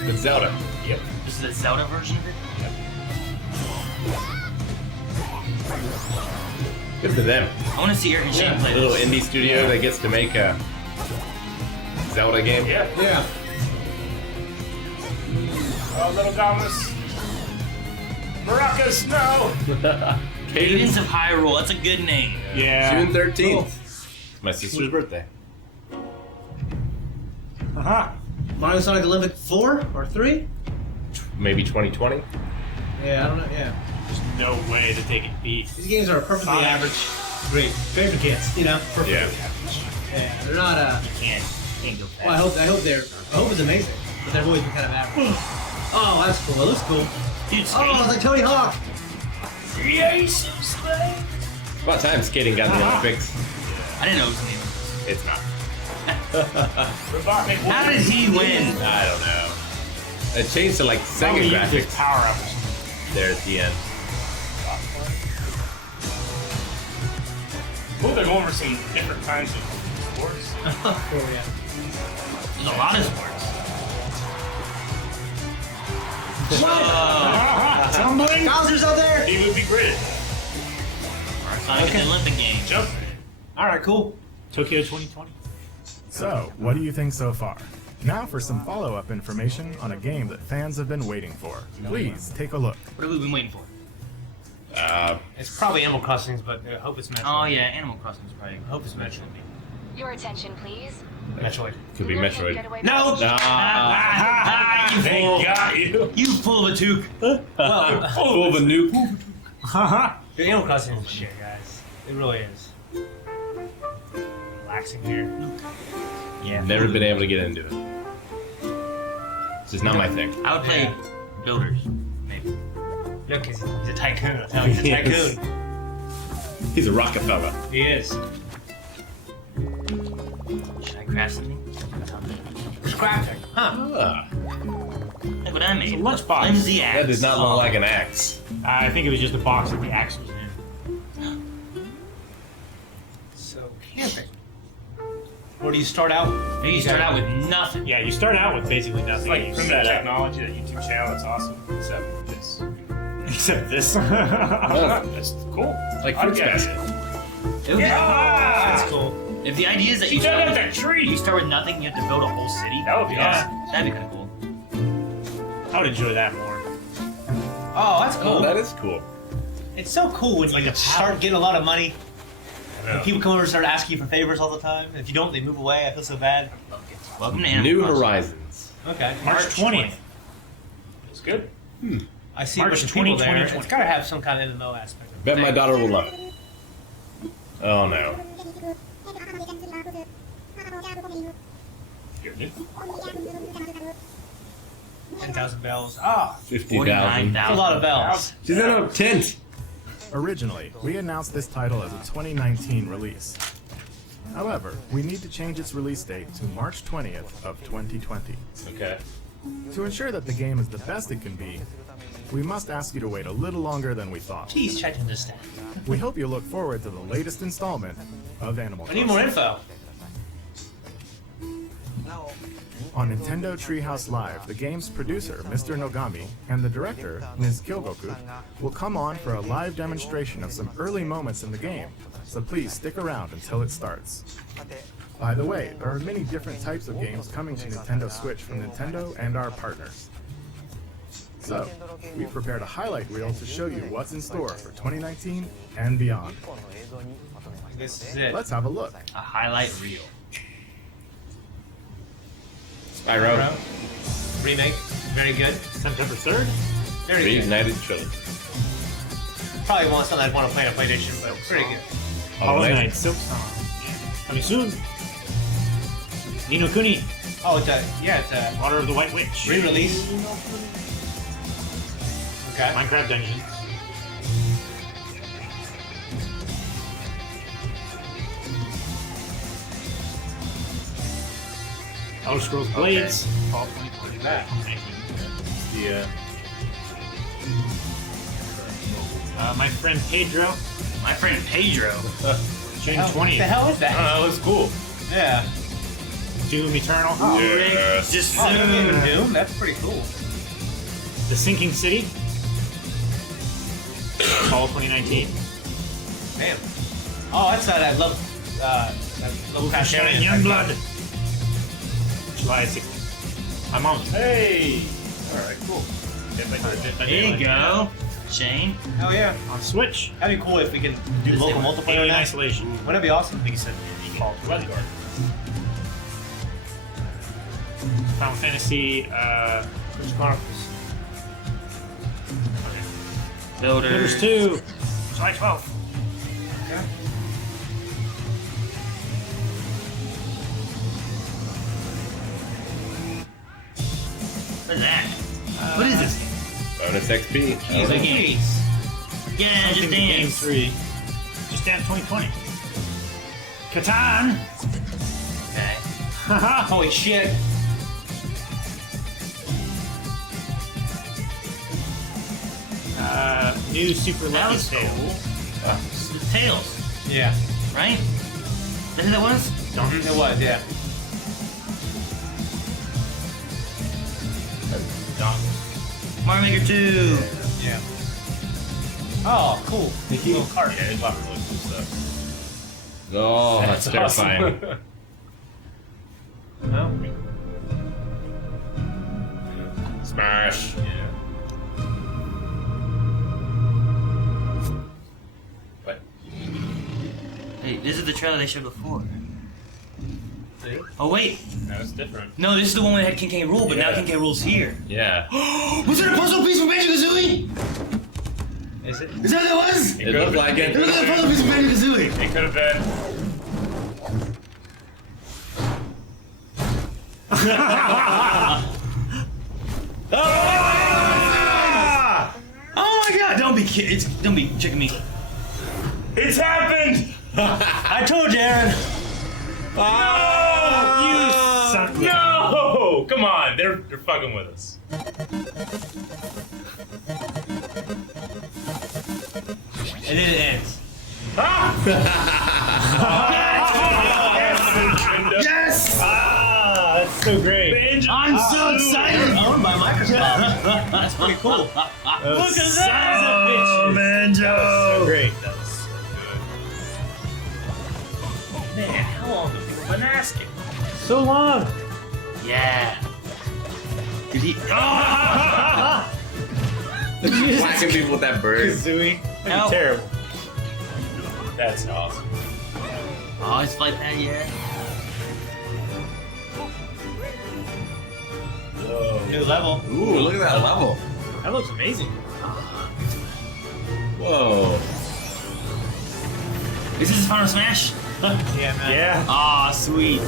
With Zelda. Yep. This is a Zelda version of it? Yep. Good for them. I want to see Eric and Shane play A little this. indie studio that gets to make a Zelda game. Yeah. Yeah. Oh, little goblins. Maracas, no! Cadence of Hyrule, that's a good name. Yeah. June 13th. It's my sister's birthday. Uh-huh. Mario Sonic Olympic 4 or 3? Maybe 2020. Yeah, I don't know. Yeah. There's no way that they can beat. These games are perfectly Sonic. average. Great. Favorite kids, you know? Perfectly Yeah. average. Yeah, they're not, You can't go fast. well, I hope it's amazing, but they've always been kind of average. Oh, that's cool. It looks cool. Dude, Oh, it's like Tony Hawk. Creation Slay! About time skating got the Olympics. I didn't know it was in the Olympics. It's not. Robotnik. How did he win? I don't know. It changed to like Probably second used his graphics power up or something. there at the end. Well, they're going for some different kinds of sports. Oh, yeah. There's a lot of sports. Tumbling? Bowser's out there! He would be great. Sonic the Olympic game. Jump. Alright, cool. Tokyo 2020. So, what do you think so far? Now for some follow-up information on a game that fans have been waiting for. Please take a look. What have we been waiting for? It's probably Animal Crossing, but I hope it's Metroid. Oh yeah, Animal Crossing is probably. I hope it's Metroid. Your attention, please. Metroid. Could be Metroid. No! They got you. You full of a toque. Well, Full of a nuke. the Animal Crossing is shit, guys. It really is. Relaxing here. Yeah. Never been able to get into it. It's just not my thing. I would play Builders, maybe. Yeah, because he's a tycoon. I'll tell you, he's a Yes. tycoon. He's a Rockefeller. He is. Should I craft something? Crafting. Huh. Look what I made. It's a lunchbox. Flimsy axe. That does not look like an axe. I think it was just a box that the axe was in. So, camping. Where do you start out? Hey, you start out with nothing. Yeah, you start out with basically It's nothing. like You primitive set up. technology, that YouTube channel, it's awesome. Except this. Except this. That's cool. Like I'd Fruits get Basket. it. Yeah! That's cool. If the idea is that She you done start, it with a tree! you start with nothing, you have to build a whole city. That would be awesome. That'd be kind of cool. I would enjoy that more. Oh, that's cool. Oh, that is cool. It's so cool when you start getting a lot of money. And people come over and start asking you for favors all the time. If you don't, they move away. I feel so bad. Welcome to Animal New Crossing. Horizons. Okay. March 20th. It's good. I see March March 20, 2020. It's got to have some kind of MMO aspect. Bet my daughter will love it. Oh no. 10,000 bells. Ah, 50,000. that's a lot of bells. She's in a tent. Originally, we announced this title as a 2019 release. However, we need to change its release date to March 20th of 2020. Okay. To ensure that the game is the best it can be, we must ask you to wait a little longer than we thought. Please try to understand. We hope you look forward to the latest installment of Animal I Crossing. need more info. On Nintendo Treehouse Live, the game's producer, Mr. Nogami, and the director, Ms. Kyogoku, will come on for a live demonstration of some early moments in the game, so please stick around until it starts. By the way, there are many different types of games coming to Nintendo Switch from Nintendo and our partners. So, we've prepared a highlight reel to show you what's in store for 2019 and beyond. This is it. Let's have a look. A highlight reel. Spyro. Remake. Very good. September 3rd. Very good. Reignited trilogy. Probably want something I'd want to play on a PlayStation, but pretty good. Hollow Knight. Silk Song. Coming soon. Ni no Kuni. Oh, it's a Water of the White Witch. Re-release. Okay. Minecraft Dungeons. Elder Scrolls Blades. Fall 2020. My friend Pedro. My friend Pedro. June 20th. What the hell is that? Oh, that looks cool. Yeah. Doom Eternal. Oh, Yes. just Doom. That's pretty cool. The Sinking City. Fall 2019. Damn. Oh, that's that. I love. Wolfenstein Youngblood. July 16th. My mom. Hey! Alright, cool. There you go, Shane. Hell yeah. On Switch. That'd be cool if we can do local multiplayer Alien in Isolation. Wouldn't that be awesome? I think you said Fall Weatherguard. Final Fantasy, Crystal Chronicles. Builders 2. July 12th. Yeah. What is that? What is this? Bonus XP. It's a game. Yeah, Just Game Dance. 3. Just Dance 2020. Catan. Okay. Holy shit. New Super That Lucky was Tale. cool. It's Tails, Yeah. right? That's who that was? It was, yeah. Mario Maker 2. Yeah. Oh, cool. Mickey? Little cart. Yeah, it's a lot of really cool stuff. Oh, that's terrifying. No? Smash. Yeah. What? Hey, this is the trailer they showed before. See? Oh wait, No, it's different. no, this is the one that had King K. Rool, but now Yeah. King K. Rool's here. Yeah. Was it a puzzle piece from banjo-kazooie? Is it? Is that what it was? It looked like it. It looked like a puzzle piece from banjo-kazooie. It could have been. Oh my god! Don't be tricking me. It's happened! I told you, Aaron. Oh, you son! No! Come on, they're fucking with us. And then it ends. Yes! Ah, that's so great. I'm so excited. Owned by Microsoft. That's pretty cool. Look at that! Oh, Banjo! So great. That was so good. Man, how long have people been asking? So long. Yeah. Did he? Whacking people with that bird. Kazooie? That'd be terrible. That's awesome. Oh, his flight pad, yeah. Whoa. New level. Ooh, look at that level. That looks amazing. Whoa. Is this his final smash? Yeah, man. Yeah. Aw, sweet.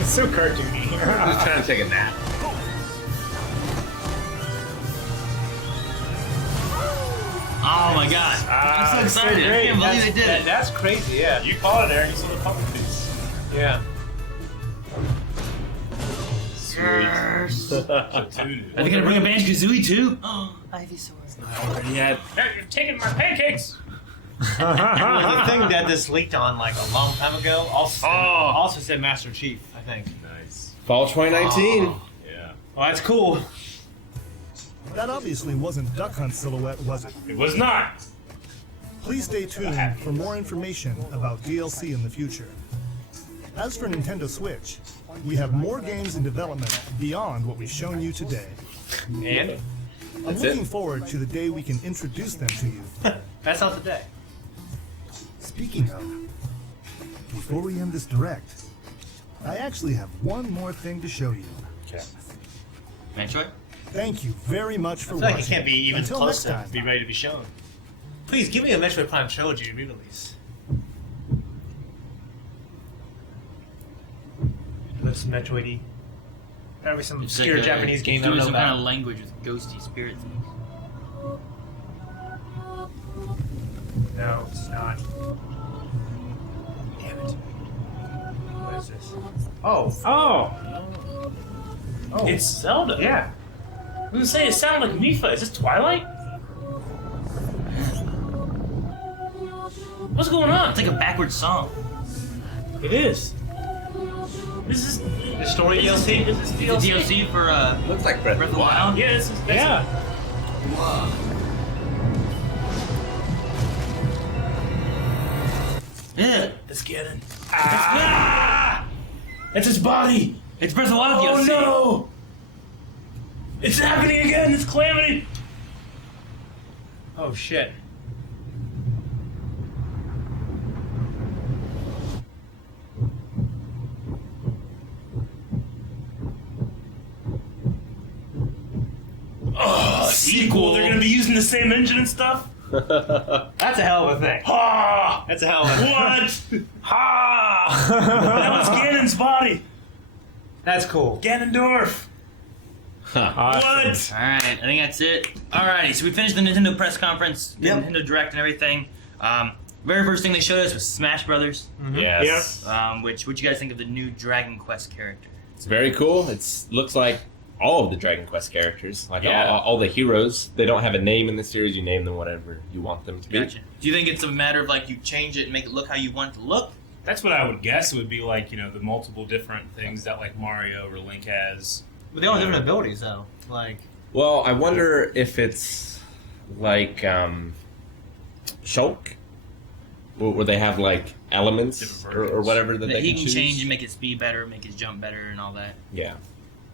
It's so cartoony. I'm just trying to take a nap. Oh my god. I'm so excited. I can't believe they did it. That's crazy, yeah. You caught it, Aaron. You saw the puppet face. Yeah. Yes. Are Dude. they gonna bring a banjo-kazooie too? Oh, Ivysaur. I already had. Hey, you're taking my pancakes! The thing that this leaked on like a long time ago also said Master Chief, I think. Nice. Fall 2019. Yeah. Well, that's cool. That obviously wasn't Duck Hunt Silhouette, was it? It was not! Please stay tuned for more information about DLC in the future. As for Nintendo Switch, we have more games in development beyond what we've shown you today. And? I'm looking forward to the day we can introduce them to you. That's not today. Speaking of, before we end this direct, I actually have one more thing to show you. Okay. Metroid? Thank you very much for I feel like watching. it can't be even Until close next to time. be ready to be shown. Please give me a Metroid Prime Trilogy re-release. Looks Metroid-y. Probably some It's obscure like Japanese game I don't doing know some about. kind of language with ghosty spirit things. No, it's not. Damn it. What is this? Oh. Oh! Oh. It's Zelda. Yeah. I was gonna say, it sounded like Mifa. Is this Twilight? What's going on? It's like a backwards song. It is. This is The story DLC? Is this The DLC? DLC for Looks like Breath Breath of the Wild? Yeah, this is. Yeah. Yeah. Let's get it. Ah! That's his body. It's Breath of the Wild Oh DLC. no! It's happening again. It's Calamity. Oh shit. Oh, sequel. They're gonna be using the same engine and stuff. That's a hell of a thing. Ha! That's a hell of a thing. What? Ha! That was Ganon's body. That's cool. Ganondorf. What? Alright, I think that's it. Alrighty, so we finished the Nintendo press conference, the Yep. Nintendo Direct and everything. Very first thing they showed us was Smash Brothers. Yes. What you guys think of the new Dragon Quest character? It's very cool. It looks like all of the Dragon Quest characters, like Yeah. all the heroes. They don't have a name in the series. You name them whatever you want them to be. Gotcha. Do you think it's a matter of like you change it and make it look how you want it to look? That's what I would guess. It would be like, you know, the multiple different things that like Mario or Link has. But they all have different abilities though. Like Well, I wonder if it's like Shulk, where they have like elements or whatever that they he can can choose. change and make his speed better, make his jump better, and all that. Yeah.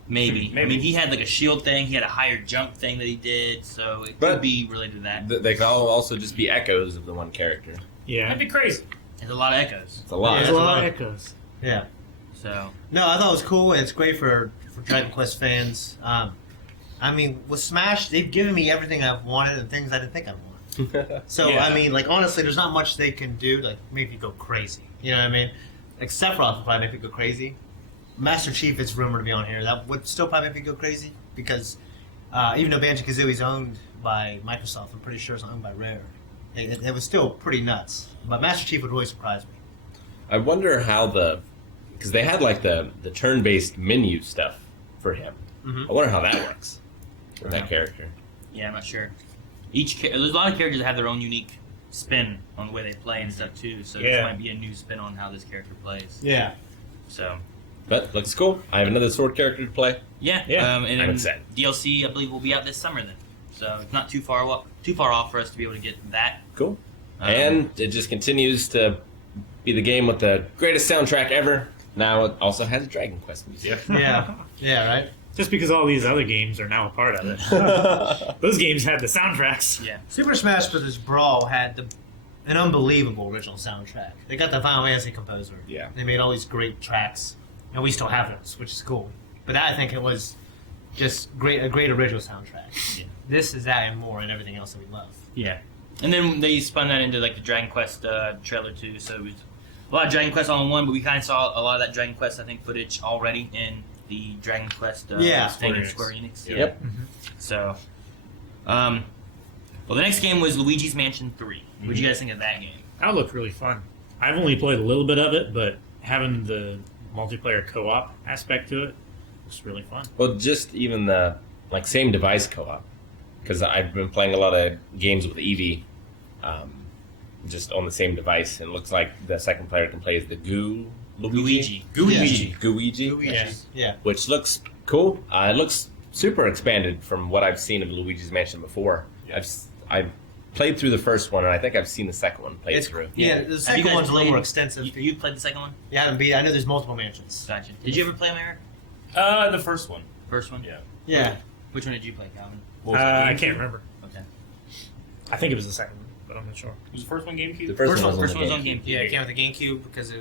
Maybe. Maybe. I mean, he had like a shield thing. He had a higher jump thing that he did, so it could be related to that. They could all also just be echoes of the one character. Yeah. That'd be crazy. There's a lot of echoes. It's a lot. Yeah, There's there's a lot of echoes. Yeah. So no, I thought it was cool. And it's great for Dragon Quest fans. I mean, with Smash, they've given me everything I've wanted and things I didn't think I'd want. So Yeah. I mean, like honestly, there's not much they can do to like make you go crazy. You know what I mean? Like Sephiroth would probably make me go crazy. Master Chief is rumored to be on here. That would still probably make me go crazy because even though Banjo-Kazooie is owned by Microsoft, I'm pretty sure it's owned by Rare. It was still pretty nuts. But Master Chief would really surprise me. I wonder how because they had like the turn-based menu stuff for him. Mhm. I wonder how that works with that character. Yeah, I'm not sure. There's a lot of characters that have their own unique spin on the way they play and stuff too. So this might be a new spin on how this character plays. Yeah. So. But looks cool. I have another sword character to play. Yeah. I'm And then excited. DLC, I believe, will be out this summer then. So it's not too far off for us to be able to get that. Cool. And it just continues to be the game with the greatest soundtrack ever. Now it also has Dragon Quest music. Yeah. Yeah, right? Just because all these other games are now a part of it. Those games had the soundtracks. Yeah. Super Smash Bros. Brawl had an unbelievable original soundtrack. They got the Final Fantasy composer. Yeah. They made all these great tracks. And we still have those, which is cool. But I think it was just a great original soundtrack. Yeah. This is that and more and everything else that we love. Yeah. And then they spun that into like the Dragon Quest trailer too. So it was a lot of Dragon Quest all in one, but we kind of saw a lot of that Dragon Quest, I think, footage already in the Dragon Quest thing in Square Enix. Yeah. Yep. Mm-hmm. So, well, the next game was Luigi's Mansion 3. What did you guys think of that game? That looked really fun. I've only played a little bit of it, but having the multiplayer co-op aspect to it was really fun. Well, just even the same device co-op, because I've been playing a lot of games with Eevee, just on the same device, and it looks like the second player can play as the Luigi. Yeah. Which looks cool. It looks super expanded from what I've seen of Luigi's Mansion before. I've played through the first one, and I think I've seen the second one played through. Yeah, the second one's a little more extensive. You played the second one? Yeah, I haven't beat it. I know there's multiple mansions. Gotcha. Did you ever play them, Eric? The first one. First one? Yeah. Yeah. Which one did you play, Calvin? I can't remember. Okay. I think it was the second one, but I'm not sure. Was the first one GameCube? The first one was on GameCube. Yeah, it came with the GameCube because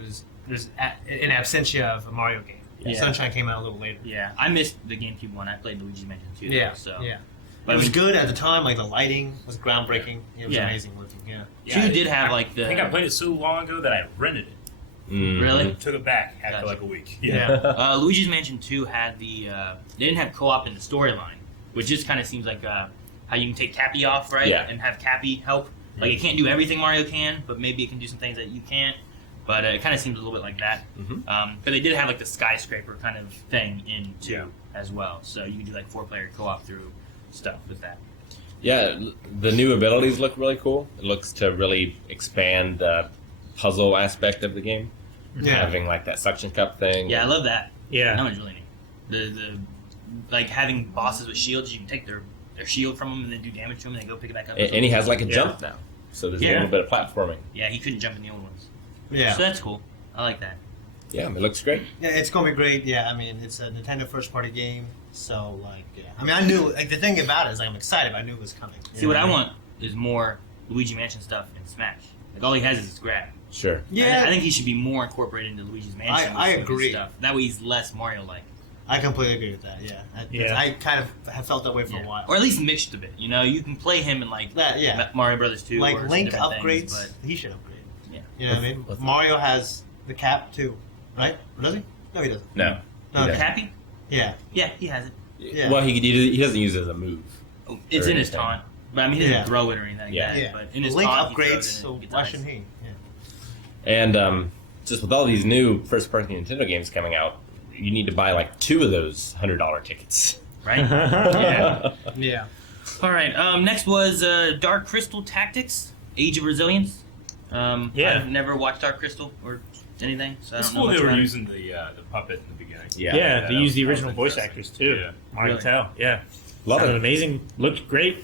there's an absentia of a Mario game. Yeah. Sunshine came out a little later. Yeah, I missed the GameCube one. I played Luigi's Mansion 2. Yeah. Though, so. Yeah. But It was good at the time. Like the lighting was groundbreaking. It was Yeah. amazing looking. Yeah. Two did have like the. I think I played it so long ago that I rented it. Really? Took it back after like a week. Yeah. Luigi's Mansion 2 had the. They didn't have co-op in the storyline, which just kind of seems like how you can take Cappy off, right? Yeah. And have Cappy help. Like it can't do everything Mario can, but maybe it can do some things that you can't. But it kind of seems a little bit like that. But they did have like the skyscraper kind of thing in 2 as well, so you can do like 4-player co-op through stuff with that. Yeah, the new abilities look really cool. It looks to really expand the puzzle aspect of the game. Yeah. Having like that suction cup thing. Yeah, I love that. Yeah. That one's really neat. The like having bosses with shields, you can take their shield from them and then do damage to them and then go pick it back up. And he has like a jump now. So there's a little bit of platforming. Yeah, he couldn't jump in the old ones. Yeah. So that's cool. I like that. Yeah, it looks great. Yeah, it's gonna be great. Yeah, I mean, it's a Nintendo first-party game, so like, yeah. I mean, I knew like the thing about it is like, I'm excited. But I knew it was coming. See, what I want is more Luigi Mansion stuff in Smash. Like all he has is his grab. Sure. Yeah. I think he should be more incorporated into Luigi's Mansion. I with his agree. Stuff. That way he's less Mario-like. I completely agree with that. Yeah. I kind of have felt that way for a while. Or at least mixed a bit. You know, you can play him in like That, yeah. Mario Brothers 2. Like or Link different upgrades, things, he should upgrade. Yeah. You know what I mean? Mario has the cap too, right? Or does he? No, he doesn't. No. No, but Happy? Yeah. Yeah, he has it. Yeah. Well, he doesn't use it as a move. Oh, it's in his taunt. But I mean, he doesn't throw it or anything like Yeah. that. Yeah. But in his Link taunt, upgrades, he throws it so and it why gets shouldn't nice. he? Yeah. And just with all these new first-party Nintendo games coming out, you need to buy like 2 of those $100 tickets. Right? Yeah. Yeah. All right. Next was Dark Crystal Tactics: Age of Resilience. I've never watched Dark Crystal or anything, so I It's don't know cool much they were about it. using the puppet in the beginning. Yeah, they used the that was original voice interesting. actors too. Yeah. Mario Really? Tell. Yeah. Love Sounded it. amazing. Looked great.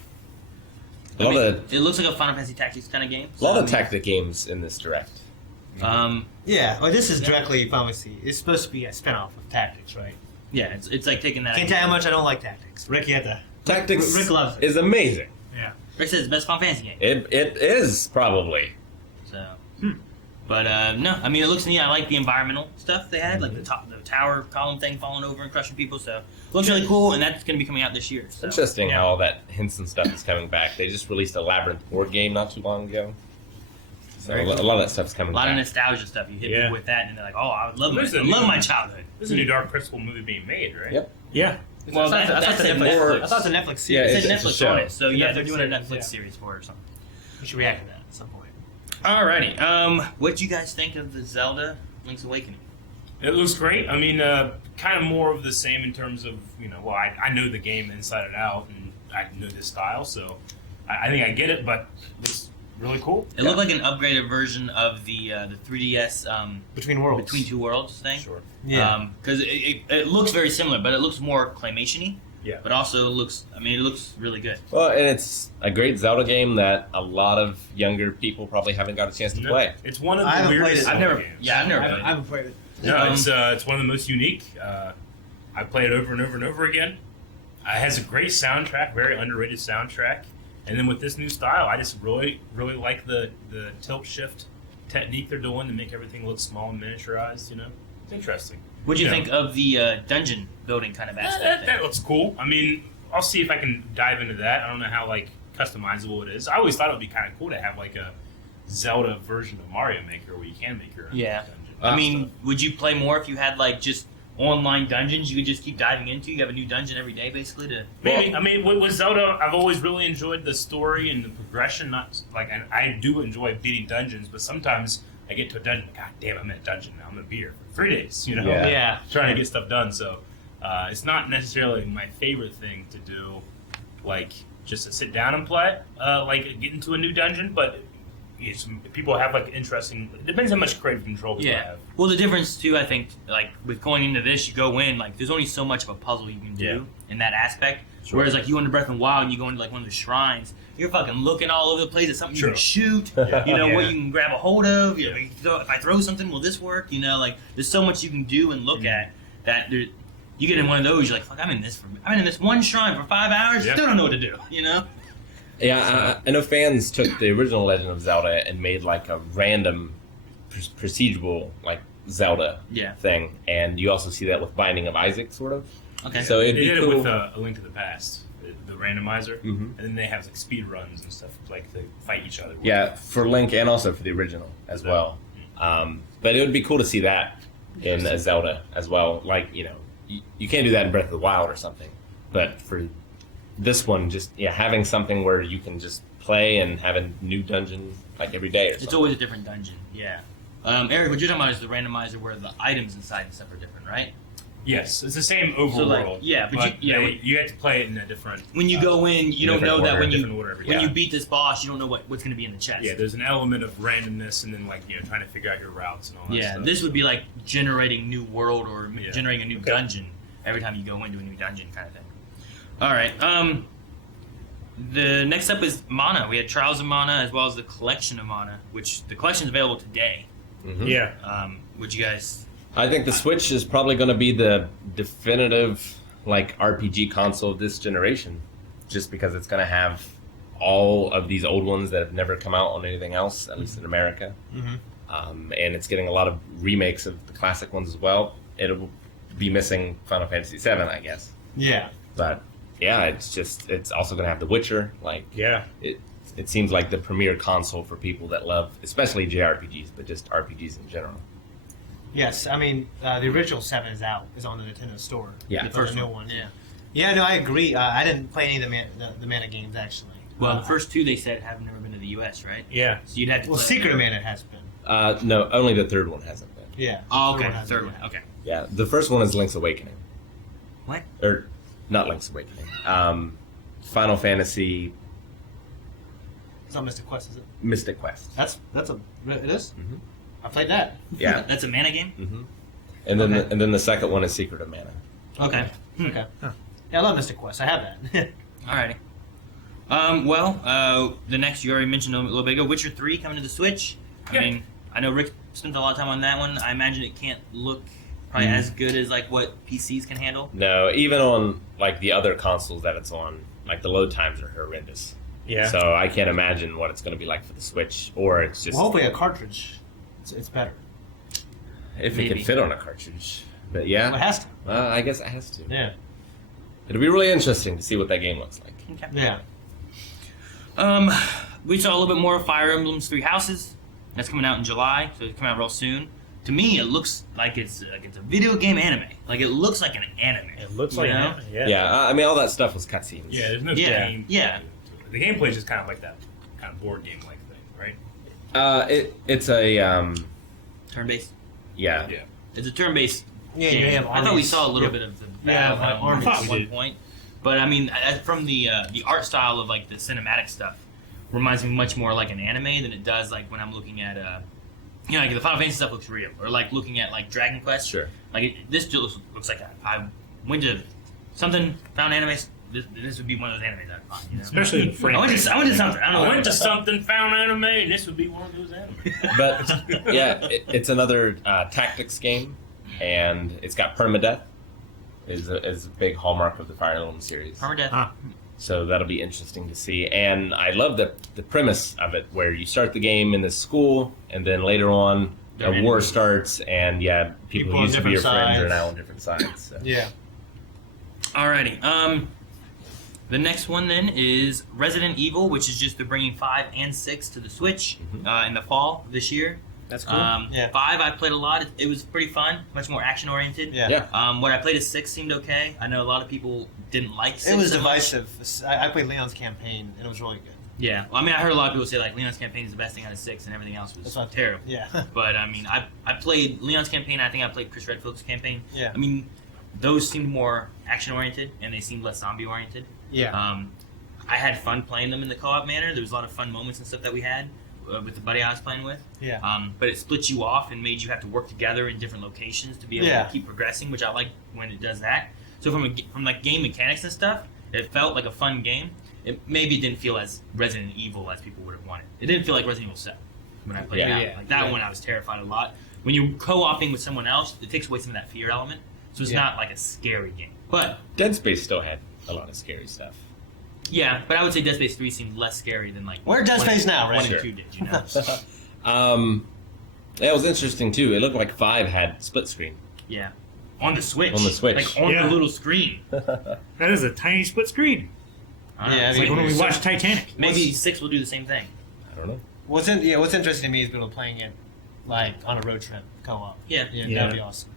A lot of It looks like a Final Fantasy Tactics kind of game. tactic games in this direct. Yeah. Well, this is directly Final Fantasy. It's supposed to be a spin-off of Tactics, right? Yeah, it's like taking that. Can't tell you how much I don't like Tactics. Rick, you have to. Tactics Rick loves it. is amazing. Yeah. Rick says it's the best Final Fantasy game. It is probably. So, but no, I mean it looks neat. I like the environmental stuff they had, like the tower column thing falling over and crushing people. So it looks really cool, and that's going to be coming out this year. So. Interesting how all that hints and stuff is coming back. They just released a Labyrinth board game not too long ago. So a lot of that stuff's coming A lot back. of nostalgia stuff. You hit people with that, and they're like, "Oh, I would love There's my a new- childhood." There's a new Dark Crystal movie being made, right? Yep. Yeah. Well, I thought that's the a Netflix. Netflix. I thought the Netflix Yeah, series. It's a it's a Netflix show. on it, so yeah, they're Netflix doing a series, Netflix yeah. series for it or something. We should react to that at some point. Alrighty, what do you guys think of the Zelda Link's Awakening? It looks great. I mean, kind of more of the same in terms of, well, I know the game inside and out, and I know this style, so I think I get it, but it's really cool. It looked like an upgraded version of the 3DS Between Worlds. Between Two Worlds thing. Sure. Yeah. Because it looks very similar, but it looks more claymation-y. Yeah. But also it looks really good. Well, and it's a great Zelda game that a lot of younger people probably haven't got a chance to play. It's one of I the haven't weirdest played it. Zelda games. I've never I played it. haven't played it. No, it's one of the most unique. I played it over and over and over again. It has a great soundtrack, very underrated soundtrack. And then with this new style, I just really, really like the tilt shift technique they're doing to make everything look small and miniaturized. It's interesting. What do you think of the dungeon building kind of aspect? That looks cool. I mean, I'll see if I can dive into that. I don't know how customizable it is. I always thought it would be kind of cool to have like a Zelda version of Mario Maker where you can make your own dungeon. I mean, would you play more if you had like just online dungeons you could just keep diving into? You have a new dungeon every day, basically. Maybe. I mean, with Zelda, I've always really enjoyed the story and the progression. Not like, and I do enjoy beating dungeons, but sometimes I get to a dungeon. God damn, I'm in a dungeon now. I'm gonna be here for 3 days. Yeah. Trying to get stuff done. So it's not necessarily my favorite thing to do, like just to sit down and play, like get into a new dungeon, but. People have like interesting. It depends how much creative control people have. Well, the difference too, I think, like with going into this, you go in like there's only so much of a puzzle you can do in that aspect. Sure. Whereas like you go into Breath of the Wild and you go into like one of the shrines, you're fucking looking all over the place at something you can shoot. What you can grab a hold of. If I throw something, will this work? Like there's so much you can do and look at that. You get in one of those, you're like, fuck, I'm in this one shrine for 5 hours. Still don't know what to do. Yeah, I know fans took the original Legend of Zelda and made like a random procedural like Zelda thing, and you also see that with Binding of Isaac, sort of. Okay. So it'd they be did cool. it with A Link to the Past, the randomizer, and then they have like speed runs and stuff like to fight each other. Yeah, for Link and also for the original as well. But it would be cool to see that in a Zelda as well. Like you can't do that in Breath of the Wild or something, but for this one, just having something where you can just play and have a new dungeon like every day or something. It's always a different dungeon. Yeah. Eric, what you're talking about is the randomizer where the items inside and stuff are different, right? Yes, it's the same overworld. But you have to play it in a different. When you go in, you don't know that when you you beat this boss, you don't know what's going to be in the chest. Yeah, there's an element of randomness, and then trying to figure out your routes and all that Yeah, stuff. this would be like generating new world or generating a new dungeon every time you go into a new dungeon, kind of thing. All right. The next up is Mana. We had Trials of Mana as well as the Collection of Mana, which the collection is available today. Mm-hmm. Yeah. Would you guys? I think the Switch is probably going to be the definitive like RPG console of this generation, just because it's going to have all of these old ones that have never come out on anything else, at least in America. Mm-hmm. And it's getting a lot of remakes of the classic ones as well. It'll be missing Final Fantasy VII, I guess. Yeah. But yeah, it's also going to have The Witcher. Like, it seems like the premier console for people that love, especially JRPGs, but just RPGs in general. Yes, I mean the original 7 is on the Nintendo Store. Yeah, the first new one. Yeah, no, I agree. I didn't play any of the Mana games actually. Well, the first two they said have never been to the U.S., right? Yeah. So you'd have to. Well, Secret of Mana has been. No, only the third one hasn't been. Yeah. Oh, okay. Third one. Okay. Yeah, the first one is Link's Awakening. What? Or not Link's Awakening. Final Fantasy. It's not Mystic Quest, is it? Mystic Quest. It is. Mm-hmm. I played that. Yeah. That's a Mana game. Mm-hmm. And then and then the second one is Secret of Mana. Okay. Okay. Huh. Yeah, I love Mystic Quest. I have that. Alrighty. The next you already mentioned a little bit ago, Witcher 3 coming to the Switch. I mean, I know Rick spent a lot of time on that one. I imagine it can't look probably as good as like what PCs can handle. No, even on like the other consoles that it's on, like the load times are horrendous. Yeah. So I can't imagine what it's going to be like for the Switch, or it's just. Well, hopefully a cartridge. It's better. If it can fit on a cartridge, but yeah. Well, it has to. I guess it has to. Yeah. It'll be really interesting to see what that game looks like. Okay. Yeah. We saw a little bit more of Fire Emblem's Three Houses. That's coming out in July, so it's coming out real soon. to me, it looks like it's a video game anime. Like, it looks like an anime. It looks like an anime, yeah. Yeah, I mean, all that stuff was cutscenes. Yeah, there's no game. Yeah. The gameplay is just kind of like that kind of board game like thing, right? It's a turn-based. Yeah. It's a turn-based. Yeah, game. you have I thought we armies. saw a little bit of the battle at one point, but I mean, from the art style of like the cinematic stuff, reminds me much more like an anime than it does like when I'm looking at like the Final Fantasy stuff looks real, or like looking at like Dragon Quest. Sure. Like this just looks like I went to something, found anime. This would be one of those animes I'd find. You know? Especially in French. I went to something. I went to something, found anime, and this would be one of those anime. But yeah, it's another tactics game, and it's got permadeath. Is a big hallmark of the Fire Emblem series. Permadeath. So that'll be interesting to see. And I love the premise of it, where you start the game in this school, and then later on a war starts, and people who used to be your friends are now on different sides. So. Yeah. Alrighty. The next one then is Resident Evil, which is just they're bringing 5 and 6 to the Switch in the fall this year. That's cool. 5 I played a lot. It was pretty fun, much more action oriented. Yeah. What I played as 6 seemed okay. I know a lot of people didn't like 6. It was so divisive. I played Leon's campaign, and it was really good. Yeah, well, I mean, I heard a lot of people say like Leon's campaign is the best thing out of 6, and everything else was terrible. Yeah. But I mean, I played Leon's campaign. I think I played Chris Redfield's campaign. Yeah. I mean, those seemed more action oriented, and they seemed less zombie oriented. Yeah. I had fun playing them in the co-op manner. There was a lot of fun moments and stuff that we had with the buddy I was playing with. Yeah. But it split you off and made you have to work together in different locations to be able to keep progressing, which I like when it does that. So from like game mechanics and stuff, it felt like a fun game. Maybe it didn't feel as Resident Evil as people would have wanted. It didn't feel like Resident Evil 7 when I played that. Like that one, I was terrified a lot. When you're co-oping with someone else, it takes away some of that fear element. So it's not like a scary game. But Dead Space still had a lot of scary stuff. Yeah, but I would say Dead Space 3 seemed less scary than like... We're Dead Space now, right? 1 and 2 did, you know? It was interesting, too. It looked like 5 had split screen. Yeah. On the Switch. On the Switch. Like on the little screen. That is a tiny split screen. Yeah, it's like when we watched Titanic. Maybe 6 will do the same thing. I don't know. What's interesting to me is people playing it like on a road trip co-op. Yeah. That'd be awesome.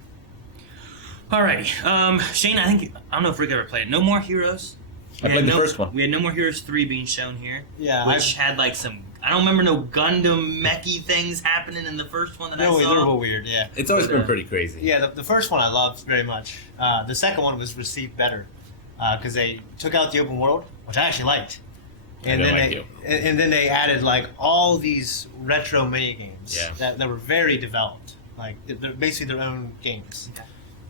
Alrighty. Shane, I don't know if Rick ever played it. No More Heroes. I played the first one. We had No More Heroes 3 being shown here. Yeah. Which had like some... I don't remember no Gundam mechy things happening in the first one that I saw. They're a little weird, yeah. It's always been pretty crazy. Yeah, the first one I loved very much. The second one was received better because they took out the open world, which I actually liked. And then they added like all these retro mini games that were very developed. Like they're basically their own games.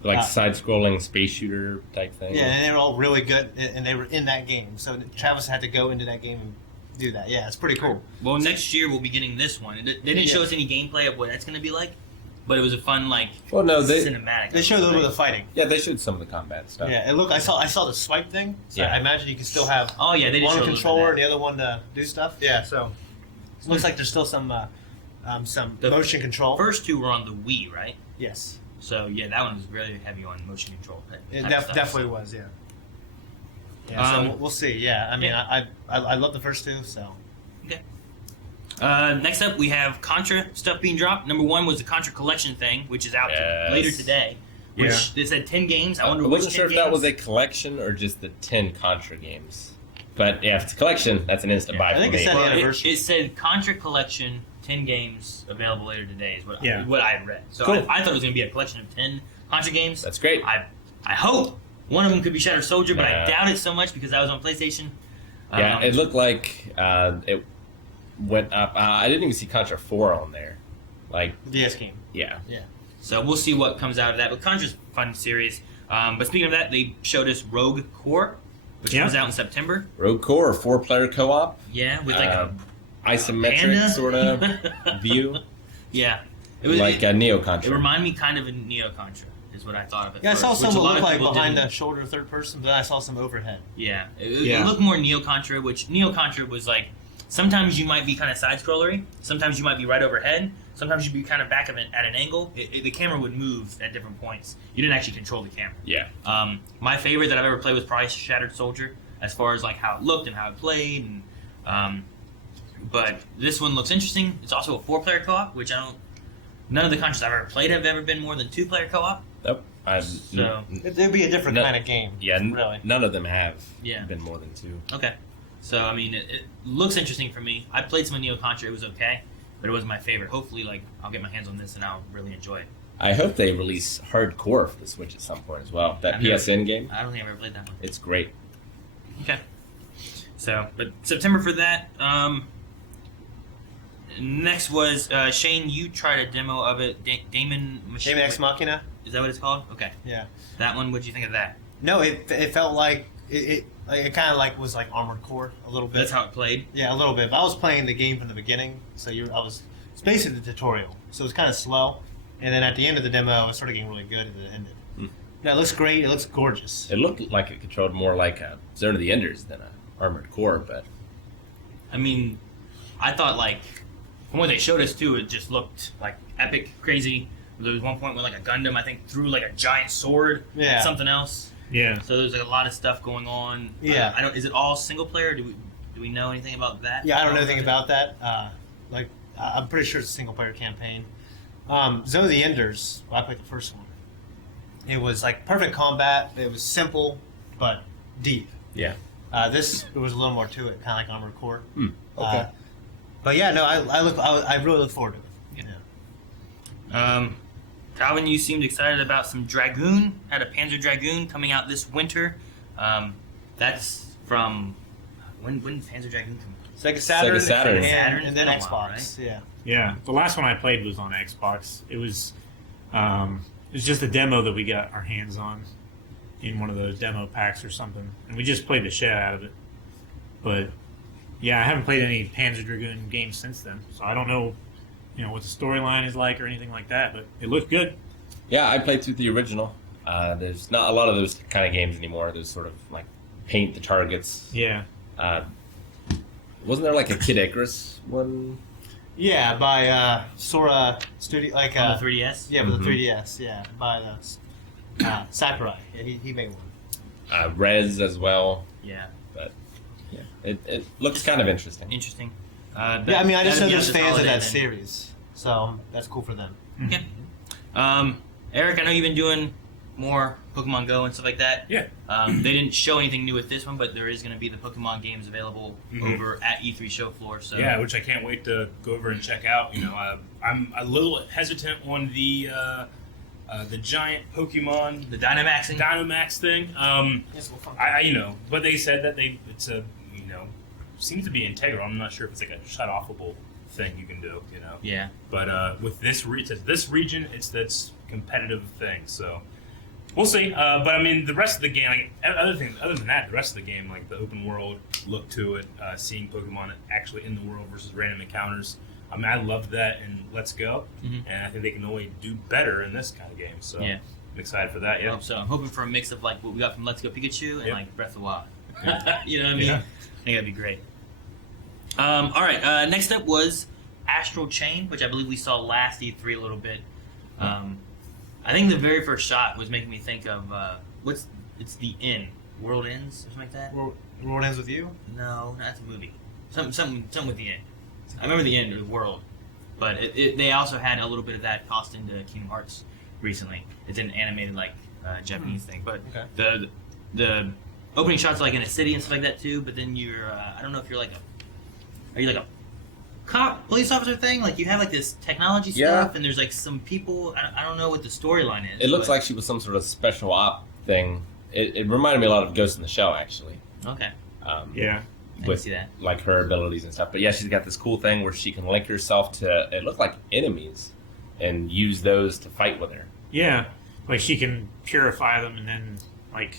Like side-scrolling space shooter type thing. Yeah, and they were all really good, and they were in that game. So Travis had to go into that game and do that. Yeah, it's pretty cool. Well, next year we'll be getting this one. They didn't show us any gameplay of what that's going to be like, but it was a fun cinematic. They showed a little bit of fighting. Yeah, they showed some of the combat stuff. Yeah, and look, I saw the swipe thing. So I imagine you can still have they did one show a controller little and the other one to do stuff. Yeah, so it looks like there's still some motion control. First 2 were on the Wii, right? Yes. So yeah, that one was really heavy on motion control. It definitely was, yeah. Yeah, so we'll see. Yeah, I mean, I love the first 2, so. Okay. Next up, we have Contra stuff being dropped. Number 1 was the Contra Collection thing, which is out later today. Which they said 10 games. I wasn't sure if that was a collection or just the 10 Contra games. But yeah, if it's a collection, that's an instant buy for me. It said Contra Collection, 10 games available later today is what I had read. So I thought it was going to be a collection of 10 Contra games. That's great. I hope one of them could be Shadow Soldier, but I doubt it so much because that was on PlayStation. Yeah, it looked like it went up. I didn't even see Contra 4 on there. Like the DS game. Yeah. Yeah. So we'll see what comes out of that. But Contra's a fun series. But speaking of that, they showed us Rogue Core, which comes out in September. Rogue Core, a 4-player co-op. Yeah, with like a isometric sort of view. Yeah. It was like a Neo Contra. It reminded me kind of of Neo Contra, is what I thought of it. Yeah, first, I saw some that looked like behind didn't. the shoulder third person, but then I saw some overhead. Yeah. It looked more Neo Contra, which Neo Contra was like, sometimes you might be kind of side-scrollery, sometimes you might be right overhead, sometimes you'd be kind of back of it at an angle. The camera would move at different points. You didn't actually control the camera. Yeah. My favorite that I've ever played was probably Shattered Soldier, as far as like how it looked and how it played. And but this one looks interesting. It's also a 4-player co-op, which I none of the Contras I've ever played have ever been more than 2-player co-op. Nope. So it'd be a different kind of game. Yeah, really. None of them have Yeah. been more than 2. Okay. So, I mean, it looks interesting for me. I played some of Neo Contra. It was okay, but it wasn't my favorite. Hopefully, like, I'll get my hands on this and I'll really enjoy it. I hope they release Hardcore for the Switch at some point as well. That PSN game. I don't think I've ever played that one. It's great. Okay. So, but September for that. Next was, Shane, you tried a demo of it. Damon Ex Machina? Is that what it's called? Okay. Yeah. That one, what'd you think of that? No, it felt like it kind of like was like Armored Core a little bit. That's how it played? Yeah, a little bit. But I was playing the game from the beginning, so it's basically the tutorial. So it was kind of slow, and then at the end of the demo, I started getting really good, and it ended. No, it looks great. It looks gorgeous. It looked like it controlled more like a Zone of the Enders than a Armored Core, but I mean, I thought like from what they showed us too, it just looked like epic, crazy. There was one point where like a Gundam, I think, threw like a giant sword at something else. Yeah. So there's like a lot of stuff going on. Yeah. I don't. Is it all single player? Do we know anything about that? Yeah, I don't know anything about that. I'm pretty sure it's a single player campaign. Zone of the Enders. Well, I played the first one. It was like perfect combat. It was simple but deep. Yeah. This there was a little more to it, kind of like Armored Core. Okay. But yeah, no, I really look forward to it. Yeah. Calvin, you seemed excited about some Dragoon. Had a Panzer Dragoon coming out this winter. That's from when did Panzer Dragoon come out? Sega Saturn, and then While, Xbox. right? Yeah. Yeah. The last one I played was on Xbox. It was just a demo that we got our hands on in one of those demo packs or something, and we just played the shit out of it. But yeah, I haven't played any Panzer Dragoon games since then, so I don't know, what the storyline is like or anything like that. But it looked good. Yeah, I played through the original. There's not a lot of those kind of games anymore. There's sort of like paint the targets. Yeah. Wasn't there like a Kid Icarus one? Yeah, by Sora Studio, like On the 3DS. Yeah, with the 3DS. Yeah, by Sakurai. Yeah, he made one. Rez as well. Yeah. But yeah, it looks kind of interesting. Interesting. Yeah, I mean, I just know there's fans of that series, so that's cool for them. Okay. Eric, I know you've been doing more Pokemon Go and stuff like that. Yeah. They didn't show anything new with this one, but there is going to be the Pokemon games available over at E3 show floor. So yeah, which I can't wait to go over and check out. I'm a little hesitant on the giant Pokemon, the Dynamax thing. But they said that it's a seems to be integral. I'm not sure if it's like a shut-offable thing you can do. Yeah. But with this region, it's this competitive thing. So we'll see. But I mean, the rest of the game, like other than that, the rest of the game, like the open world look to it, seeing Pokemon actually in the world versus random encounters. I mean, I loved that in Let's Go, and I think they can only do better in this kind of game. So yeah. I'm excited for that. Yeah. I hope so. I'm hoping for a mix of like what we got from Let's Go Pikachu and like Breath of the Wild. Yeah. You know what I mean? Yeah. I think that'd be great. All right. Next up was Astral Chain, which I believe we saw last E3 a little bit. I think the very first shot was making me think of it's the Inn, World Ends, or something like that. World Ends with You? No, that's a movie. Something with the Inn. I remember the Inn, or the World, but they also had a little bit of that tossed into Kingdom Hearts recently. It's an animated like Japanese thing, but the opening shots like in a city and stuff like that too. But then you're I don't know if you're like are you like a cop, police officer thing? Like you have like this technology stuff, and there's like some people. I don't know what the storyline is. It looks like she was some sort of special op thing. It reminded me a lot of Ghost in the Shell, actually. Okay. Yeah. I can see that. Like her abilities and stuff. But yeah, she's got this cool thing where she can link herself to, it looked like enemies, and use those to fight with her. Yeah. Like she can purify them and then like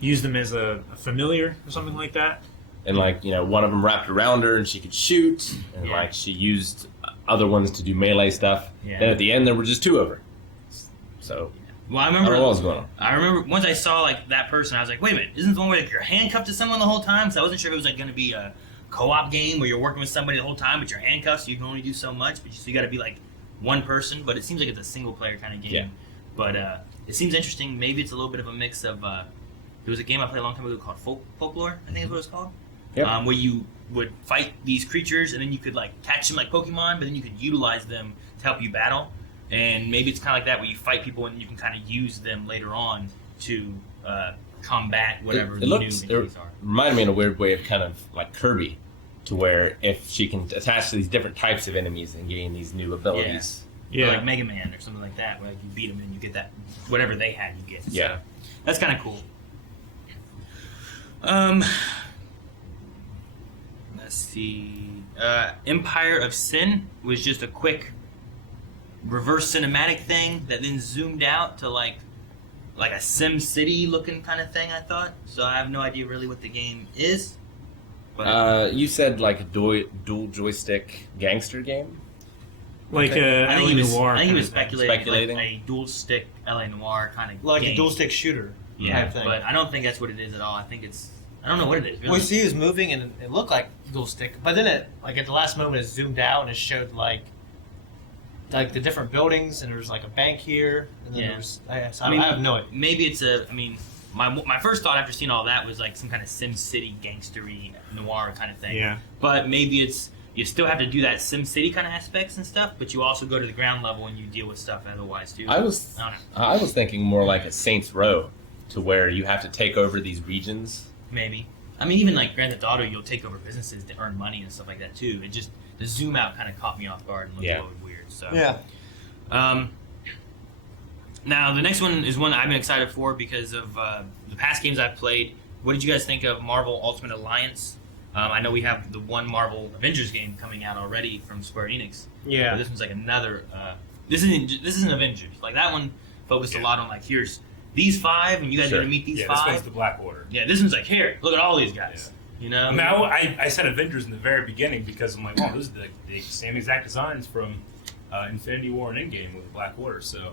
use them as a familiar or something like that. And like, one of them wrapped around her and she could shoot, and like she used other ones to do melee stuff. Yeah. Then at the end there were just two of her. So well, I remember don't know what was going on. I remember once I saw like that person, I was like, wait a minute, isn't the one where like you're handcuffed to someone the whole time? So I wasn't sure if it was like going to be a co-op game where you're working with somebody the whole time, but you're handcuffed, so you can only do so much. But so you got to be like one person. But it seems like it's a single player kind of game. Yeah. But it seems interesting. Maybe it's a little bit of a mix of. There was a game I played a long time ago called Folklore, I think is what it's called. where you would fight these creatures, and then you could like catch them like Pokemon, but then you could utilize them to help you battle. And maybe it's kind of like that, where you fight people and you can kind of use them later on to combat whatever the new enemies are. Reminded me in a weird way of kind of like Kirby, to where if she can attach to these different types of enemies and gain these new abilities. Yeah. Or like Mega Man or something like that, where like you beat them and you get that, whatever they had, you get. So yeah. That's kind of cool. Let's see. Empire of Sin was just a quick reverse cinematic thing that then zoomed out to like a Sim City looking kind of thing, I thought. So I have no idea really what the game is. But you said like a dual joystick gangster game? Like LA Noire. I think he was speculating. Like a dual stick LA Noire kind of like game. a dual stick shooter type thing. But I don't think that's what it is at all. I think it's, I don't know what it is. Really. Well, you see, he was moving and it looked like dual stick, but then it, like at the last moment, it zoomed out and it showed like the different buildings, and there was like a bank here, and then there was. I have no idea. Maybe it's a. I mean, my first thought after seeing all that was like some kind of Sim City gangstery noir kind of thing. Yeah. But maybe it's, you still have to do that Sim City kind of aspects and stuff, but you also go to the ground level and you deal with stuff otherwise too. I was thinking more like a Saints Row, to where you have to take over these regions. Maybe. I mean, even like Grand Theft Auto, you'll take over businesses to earn money and stuff like that too. It just, the zoom out kind of caught me off guard and looked a little weird. So yeah. Now the next one is one I've been excited for because of the past games I've played. What did you guys think of Marvel Ultimate Alliance? I know we have the one Marvel Avengers game coming out already from Square Enix. Yeah. But this one's like another. This isn't Avengers. Like that one focused a lot on like, here's these 5, and you guys are gonna meet these 5. This one's the Black Order. Yeah, this one's like, here, look at all these guys. Yeah. You know. I mean, I said Avengers in the very beginning because I'm like, oh, those are the same exact designs from Infinity War and Endgame with the Black Order. So,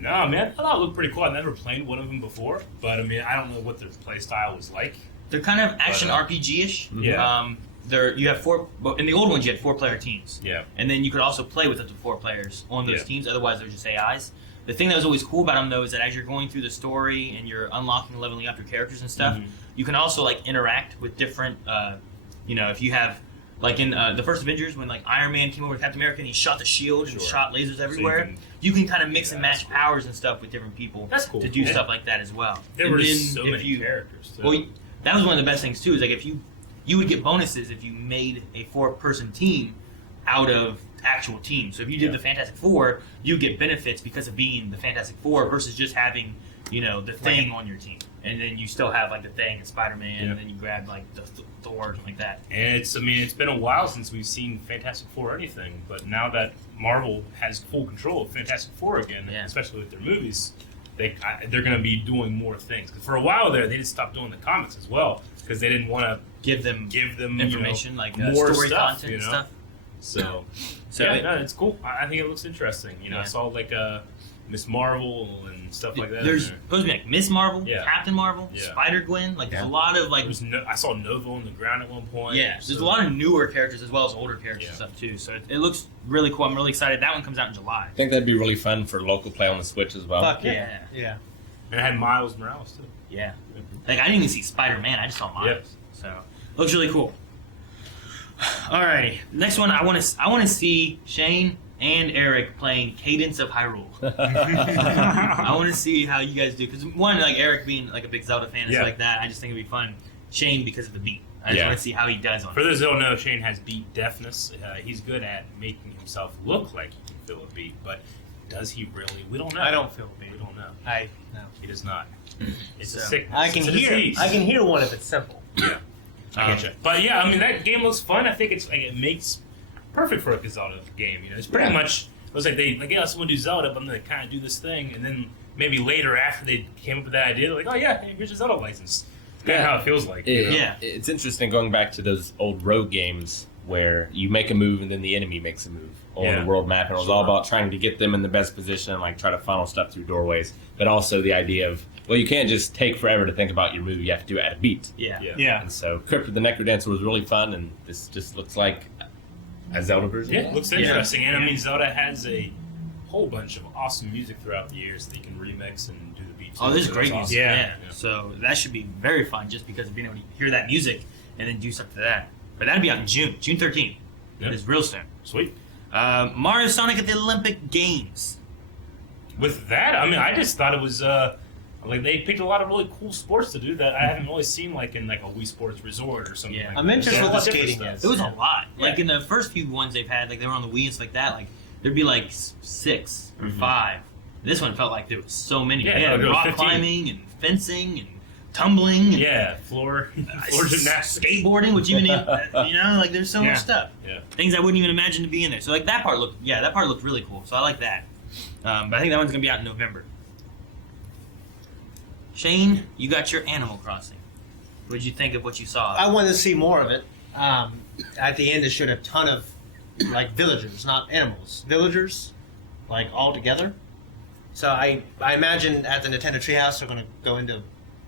no, man, I thought it looked pretty cool. I've never played one of them before, but I mean, I don't know what their play style was like. They're kind of action RPG-ish. Yeah. You have 4. In the old ones, you had 4-player teams. Yeah. And then you could also play with up to 4 players on those teams. Otherwise, they're just AIs. The thing that was always cool about them, though, is that as you're going through the story and you're unlocking and leveling up your characters and stuff, you can also like interact with different. If you have, like in the first Avengers, when like Iron Man came over to Captain America and he shot the shield and shot lasers everywhere, you can kind of mix and match powers and stuff with different people. That's cool. To do stuff like that as well. There were so many characters. Too. Well, that was one of the best things too. Is like if you would get bonuses if you made a 4-person team out of actual teams. So if you did the Fantastic Four, you get benefits because of being the Fantastic Four versus just having, the Thing on your team. And then you still have like the Thing and Spider-Man, and then you grab like the Thor or something like that. And it's been a while since we've seen Fantastic Four or anything, but now that Marvel has full control of Fantastic Four again, especially with their movies, they're going to be doing more things. Because for a while there, they just stopped doing the comics as well because they didn't want to give them information, like more story stuff, content and stuff. So it's cool. I think it looks interesting. I saw like Miss Marvel and stuff like that. There's supposed to be like Miss Marvel, Captain Marvel, Yeah. Spider-Gwen. Like there's a lot of like. I saw Nova on the ground at one point. Yeah, there's a lot of newer characters as well as older characters and stuff too. So it looks really cool. I'm really excited. That one comes out in July. I think that'd be really fun for local play on the Switch as well. Fuck yeah. And it had Miles Morales too. Yeah. Like I didn't even see Spider-Man. I just saw Miles. So it looks really cool. Alrighty, next one. I want to see Shane and Eric playing Cadence of Hyrule. I want to see how you guys do because one, like Eric being like a big Zelda fan and stuff like that, I just think it'd be fun. Shane because of the beat. I just want to see how he does on it. For those who don't know, Shane has beat deafness. He's good at making himself look like he can feel a beat, but does he really? We don't know. I don't feel a beat. We don't know. No. He does not. It's a sickness. I can hear one if it's simple. Yeah. I get you. But yeah, I mean that game looks fun. I think it makes perfect for a Zelda game. It's pretty much it was like let's want to do Zelda, but I'm gonna kind of do this thing, and then maybe later after they came up with that idea, they're like, oh yeah, here's your Zelda license. It's kind of how it feels like. It's interesting going back to those old road games where you make a move and then the enemy makes a move on the world map, and it was all about trying to get them in the best position and like try to funnel stuff through doorways. But also the idea of, well, you can't just take forever to think about your move. You have to do it at a beat. Yeah. And so Crypt of the Necrodancer was really fun, and this just looks like a Zelda version. Yeah, it looks interesting. And I mean, Zelda has a whole bunch of awesome music throughout the years that you can remix and do the beats. Oh, there's great music. Awesome. Yeah. So that should be very fun just because of being able to hear that music and then do stuff to that. But that'd be out in June 13th. That is real soon. Sweet. Mario Sonic at the Olympic Games. With that, I mean, I just thought it was like they picked a lot of really cool sports to do that I haven't really seen like in like a Wii Sports Resort or something. Like I'm interested that. with the skating. It was a lot. Like in the first few ones they've had, like they were on the Wii and stuff like that. Like there'd be like 6 or 5. This one felt like there was so many. Yeah, Yeah, there was rock 15. climbing and fencing and tumbling. And, floor gymnastics, skateboarding, which even like there's so Yeah. much stuff. Yeah. Things I wouldn't even imagine to be in there. So like that part looked really cool. So I like that. But I think that one's gonna be out in November. Shane, you got your Animal Crossing. What did you think of what you saw? I wanted to see more of it. At the end, it showed a ton of like villagers, not animals. Villagers, like all together. So I imagine at the Nintendo Treehouse they're going to go into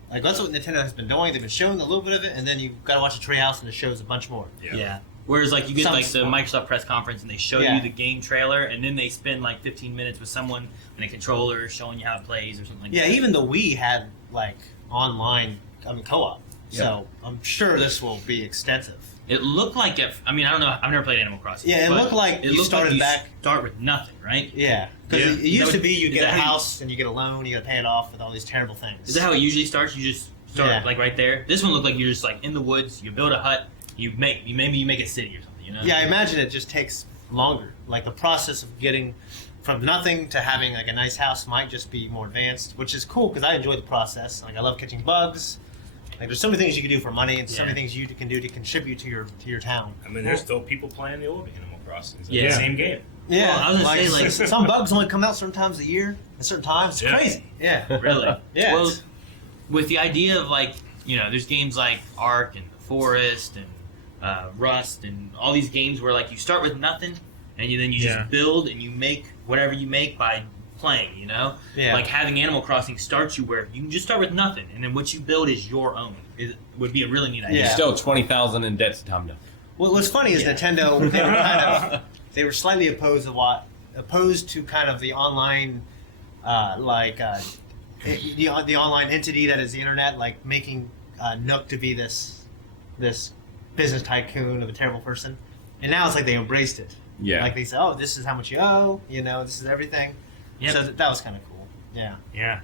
like that's what Nintendo has been doing. They've been showing a little bit of it, and then you've got to watch the Treehouse, and it shows a bunch more. Yeah. Whereas like you get Some like the sport. Microsoft press conference and they show Yeah. you the game trailer and then they spend like 15 minutes with someone and a controller showing you how it plays or something like Yeah, that. even the Wii had like online, co-op. So I'm sure this will be extensive. It looked like I don't know. I've never played Animal Crossing. Yeah, it but looked like you started back. Start with nothing, right? Yeah, because it used to be you is get a that how you- house and you get a loan, you got to pay it off with all these terrible things. Is that how it usually starts? You just start Yeah. like right there. This one looked like you're just like in the woods. You build a hut. Maybe you make a city or something. You know? Yeah, I imagine it just takes longer. Like the process of getting from nothing to having like a nice house might just be more advanced, which is cool because I enjoy the process. Like I love catching bugs. Like there's so many things you can do for money and so many things you can do to contribute to your town. I mean, there's still people playing the old Animal Crossing. It's Yeah. the same game. Yeah, Well, I was gonna like, say, like- some bugs only come out certain times a year at certain times. It's Yeah. crazy. Yeah, Really? Yeah. Well, with the idea of like there's games like Ark and The Forest and Rust and all these games where like you start with nothing and then you Yeah. just build and you make whatever you make by playing. Yeah. Like having Animal Crossing starts you where you can just start with nothing and then what you build is your own. It would be a really neat idea. Yeah. You're still 20,000 in debt to Tom Nook. Well, what's funny is Yeah. Nintendo they were slightly opposed to kind of the online the online entity that is the internet, like making Nook to be this business tycoon of a terrible person, and now it's like they embraced it. Yeah. Like they said, oh, this is how much you owe. This is everything. Yep. So that was kind of cool. Yeah. Yeah.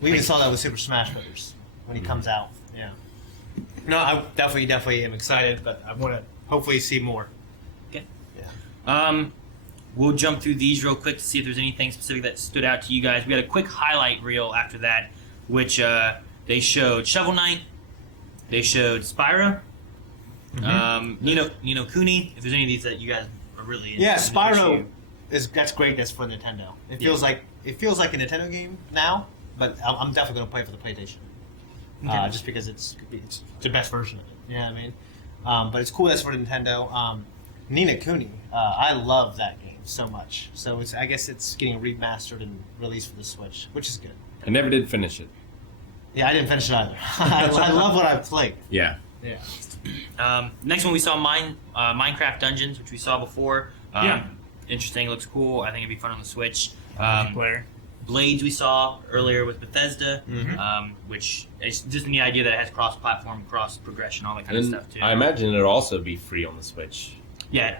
We even saw that with Super Smash Brothers when he comes out. Yeah. No, I definitely am excited, but I want to hopefully see more. Okay. Yeah. We'll jump through these real quick to see if there's anything specific that stood out to you guys. We had a quick highlight reel after that, which they showed Shovel Knight, they showed Spyro, Nino Kuni. If there's any of these that you guys are really interested Yeah, in, Spyro that's great. That's for Nintendo. It feels like a Nintendo game now, but I'm definitely going to play it for the PlayStation, Okay. just because it's the best version of it. You know what I mean? But it's cool that's for Nintendo. Nina Kuni, I love that game so much. So I guess it's getting remastered and released for the Switch, which is good. I never did finish it. Yeah, I didn't finish it either. I love what I've played. Yeah. Yeah. Next one we saw Minecraft Dungeons, which we saw before. Yeah. Interesting, looks cool. I think it'd be fun on the Switch. Multiplayer. Blades we saw earlier with Bethesda, which is just the idea that it has cross-platform, cross-progression, all that kind of And stuff too. I imagine it'll also be free on the Switch. Yeah,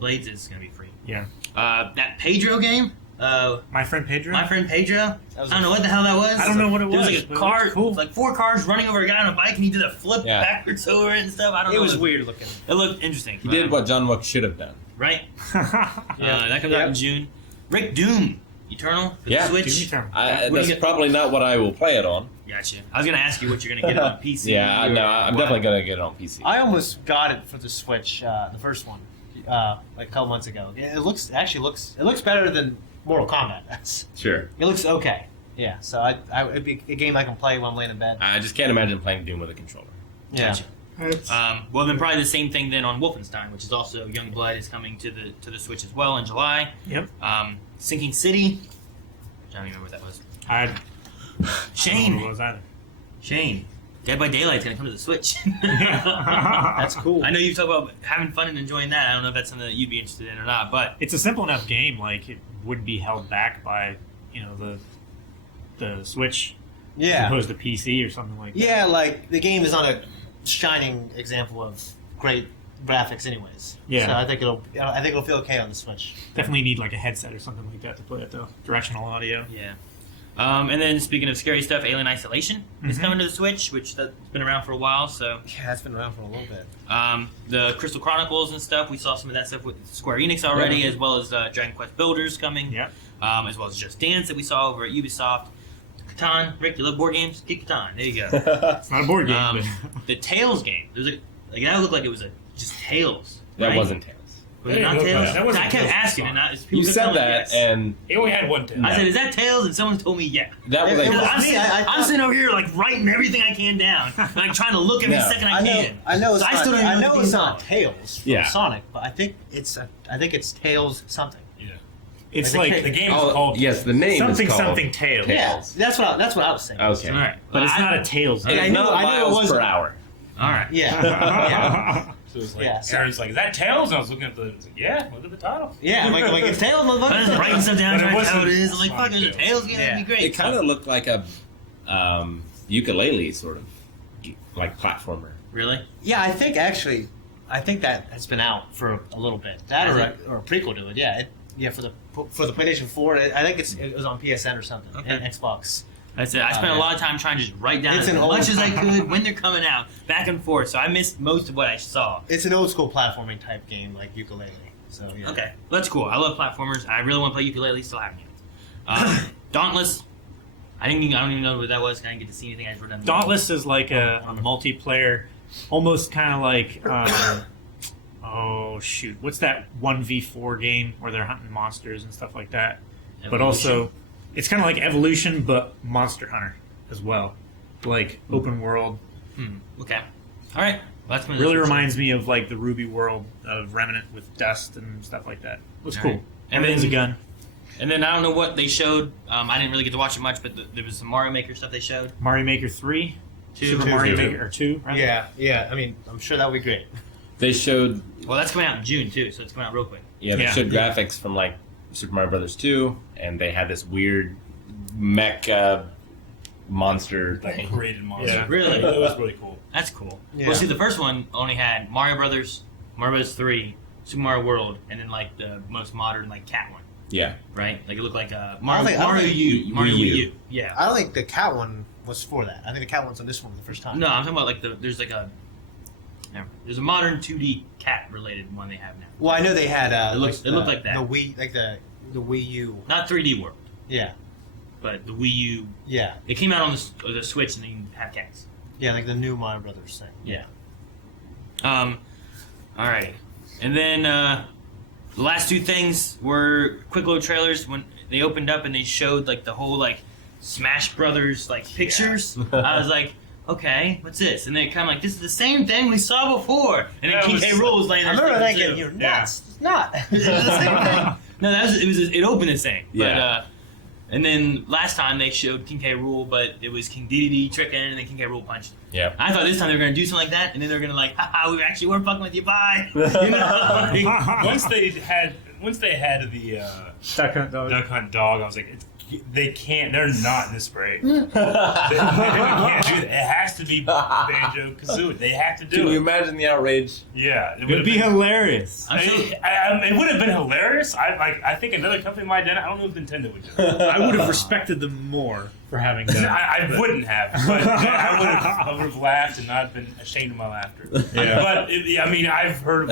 Blades is going to be free. Yeah. That Pedro game, My Friend Pedro. My Friend Pedro. I don't know what the hell that was. I don't know what it There was was, like a but it car, was cool. like 4 cars running over a guy on a bike, and he did a flip Yeah. backwards over it and stuff. I don't know. It was weird looking. It looked interesting. He did what John Wick should have done. Right? That comes out in June. Rick Doom Eternal for Yeah. the Switch. Doom Eternal. What do That's you get? probably not what I will play it on. Gotcha. I was going to ask you what you're going to get it on PC. Yeah, no, I'm definitely going to get it on PC. I almost got it for the Switch, the first one, like a couple months ago. It looks better than Mortal Kombat does. Sure. It looks okay. Yeah, so it'd be a game I can play when I'm laying in bed. I just can't imagine playing Doom with a controller. Yeah. Well, then probably the same thing then on Wolfenstein, which is also Youngblood is coming to the Switch as well in July. Yep. Sinking City. I don't even remember what that was. I Shane. don't know what it was either. Shane. Dead by Daylight's gonna come to the Switch. That's cool. I know you've talked about having fun and enjoying that. I don't know if that's something that you'd be interested in or not, but It's a simple enough game. Like it wouldn't be held back by the Switch as Yeah. opposed to PC or something like that. Yeah, like the game is on a shining example of great graphics, anyways. Yeah. So I think it'll feel okay on the Switch. Definitely need like a headset or something like that to play it though. Directional audio. Yeah. And then speaking of scary stuff, Alien Isolation is coming to the Switch, which that's been around for a while. So yeah, it's been around for a little bit. The Crystal Chronicles and stuff, we saw some of that stuff with Square Enix already, as well as Dragon Quest Builders coming. Yeah. As well as Just Dance that we saw over at Ubisoft. Catan, Rick, you love board games? Get Catan. There you go. It's not a board game. The Tales game. There's that looked like it was just Tales. That right? wasn't Tales. Was it not Tales? That wasn't I kept Tales. asking, and You said that, and He only had one Tails. I said, "Is that Tails?" And someone told me, "Yeah." that was like I'm sitting over here like writing everything I can down, like trying to look every second I can. I know it's So not. still don't even I know what it's these not are. Tails from Yeah. Sonic, but I think it's Tails something. Yeah. It's Like like the game is oh, called yes, the name something is called something Tails. Yeah, that's what I was saying. Okay. All right, But it's not a Tails. Okay, game. Not I knew it miles wasn't. per hour. All right. Yeah. So it was like, Yeah, so- Aaron's like, "Is that Tails?" And I was looking at the, it's like, yeah, look at the title. Yeah, like it's Tails, I was motherfucker. writing stuff down, But it trying to tell what it wasn't is. I'm like, "Fuck, there's a Sonic Tails game. That'd be great." It kind of looked like a ukulele sort of like platformer. Really? Yeah, I think that has been out for a little bit. That Has or a prequel to it. Yeah, for the PlayStation 4. I think it was on PSN or something. Okay. And Xbox. That's it. I spent a lot of time trying to just write down It's as an old much as I time. could when they're coming out, back and forth. So I missed most of what I saw. It's an old school platforming type game like ukulele. So yeah. Okay, that's cool. I love platformers. I really want to play ukulele. Still haven't yet. Dauntless. I don't even know what that was. I didn't get to see anything. I just wrote down. the Dauntless is like a multiplayer, almost kind of like. Oh shoot! What's that 1v4 game where they're hunting monsters and stuff like that? Evolution. But also, it's kind of like Evolution, but Monster Hunter as well, like open world. Okay. All right. Well, that's Really reminds me of like the Ruby world of Remnant with dust and stuff like that. Looks All cool. right. Everything's a gun. And then I don't know what they showed. I didn't really get to watch it much, but there was some Mario Maker stuff they showed. Mario Maker 3, Super Two. Mario Two. Maker or 2. Right? Yeah. I mean, I'm sure that would be great. They showed Well, that's coming out in June too, so it's coming out real quick. they Yeah. showed graphics from like Super Mario Brothers 2, and they had this weird mech monster Like thing. created monster. Yeah. Really? It was really cool. That's cool. Yeah. Well, see, the first one only had Mario Brothers, Mario Brothers 3, Super Mario World, and then like the most modern like cat one, Yeah. right? Like it looked like I don't Mario think- I don't Mario think- U, Mario Wii Wii U. U. Yeah. I don't think the cat one was for that. I think the cat one's on this one for the first time. No, I'm talking about like there's like a there's a modern 2D cat related one they have now. Well, I know they had. It looked like that. The Wii, like the Wii U. Not 3D World, Yeah. but the Wii U. Yeah. It came out on the Switch, and then you can have cats. Yeah, like the new Mario Brothers thing. Yeah. All right, and then the last two things were quick little trailers when they opened up and they showed like the whole like Smash Brothers like pictures. I was like, okay, what's this? And they kind of like, this is the same thing we saw before. And then King K. Rool was laying there. I remember sleeping, thinking, too. you're nuts. It's not. It's the same thing. No, it opened the same. Yeah. But, and then last time they showed King K. Rool, but it was King Dedede tricking, and then King K. Rool punched him. Yeah. I thought this time they were going to do something like that, and then they're going to like, haha, we actually weren't fucking with you, bye. You know? once they had the Duck Hunt dog, I was like, they're not this brave. they can't do that. It has to be banjo-kazooie. They have to do Can it. you imagine the outrage? Yeah, It'd be hilarious. It would have been hilarious. I think another company might have done it. I don't know if Nintendo would do it. I would have respected them more for having done it. I wouldn't have, but I would have laughed and not been ashamed of my laughter. Yeah. But I mean, I've heard,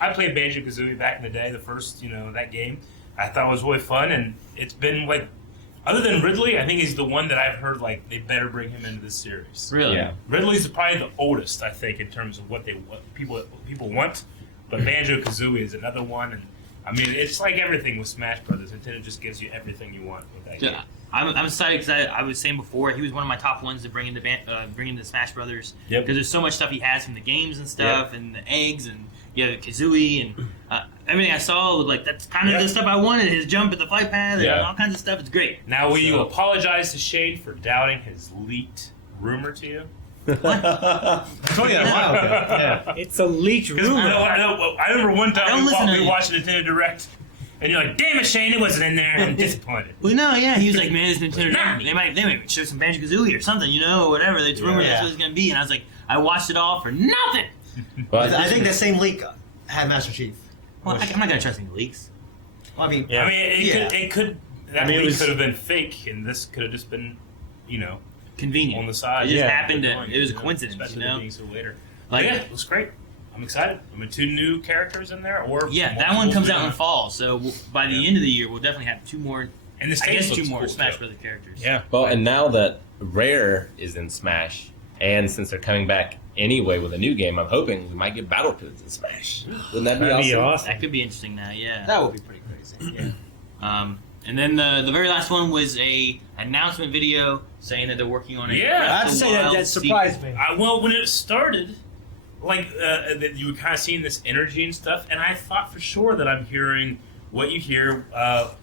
I played banjo-kazooie back in the day. The first, that game, I thought it was really fun, and it's been like, other than Ridley, I think he's the one that I've heard like they better bring him into this series. Really? Yeah. Ridley's probably the oldest, I think, in terms of what people want. But Banjo-Kazooie is another one, and I mean, it's like everything with Smash Brothers. Nintendo just gives you everything you want with that game. Yeah, I'm excited because I was saying before he was one of my top ones to bring into the Smash Brothers. Yep. Because there's so much stuff he has from the games and stuff, and the eggs and the Kazooie and everything I saw was like that's kind of the stuff I wanted. His jump at the flight path and all kinds of stuff. It's great. Now, will you apologize to Shade for doubting his leaked rumor to you? It's only a while ago. Yeah. It's a leaked rumor. I remember one time we were watching Nintendo Direct, And you're like, damn it, Shane, it wasn't in there. And I'm disappointed. Well, no, yeah, he was like, man, this Nintendo Direct, they might show some banjo-kazooie or something, or whatever. It's rumored that's what it's going to be. And I was like, I watched it all for nothing. Well, I think that same leak had Master Chief. Well, I'm not going to trust any leaks. Well, I mean, it could. That leak could have been fake, and this could have just been, convenient on the side. It just happened. It was a coincidence, especially being so later. Like, yeah, it looks great. I'm excited. I mean, 2 new characters in there, or that one comes out in the fall. So by the end of the year, we'll definitely have 2 more. And this 2 more cool Smash too. Brothers characters. Yeah. Well, and now that Rare is in Smash, and since they're coming back anyway with a new game, I'm hoping we might get Battletoads in Smash. Wouldn't that be awesome? That could be interesting now. Yeah. That would be pretty crazy. Yeah. And then the very last one was a announcement video saying that they're working on a I have to say that surprised me. Well, when it started, that you were kind of seeing this energy and stuff, and I thought for sure that I'm hearing what you hear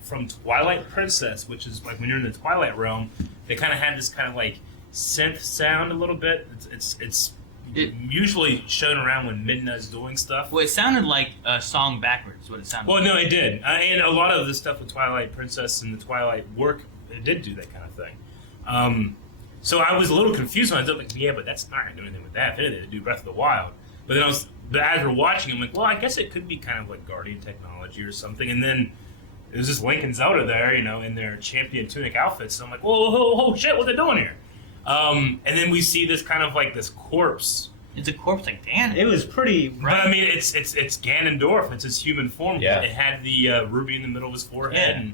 from Twilight Princess, which is like when you're in the Twilight realm, they kind of had this kind of like synth sound a little bit. It's usually shown around when Midna's doing stuff. Well, it sounded like a song backwards. What it sounded. Well, like. no, it did, and a lot of the stuff with Twilight Princess and the Twilight work, it did do that kind of thing. So I was a little confused when I was like, yeah, but that's not going to do anything with that. If anything, to do Breath of the Wild. But then as we're watching, I'm like, well, I guess it could be kind of like Guardian technology or something. And then there's this Link and Zelda there, in their champion tunic outfits. And I'm like, whoa, shit, what they doing here? And then we see this kind of like this corpse. It's a corpse like Ganon. It was pretty. But I mean, it's Ganondorf. It's his human form. Yeah. It had the ruby in the middle of his forehead, and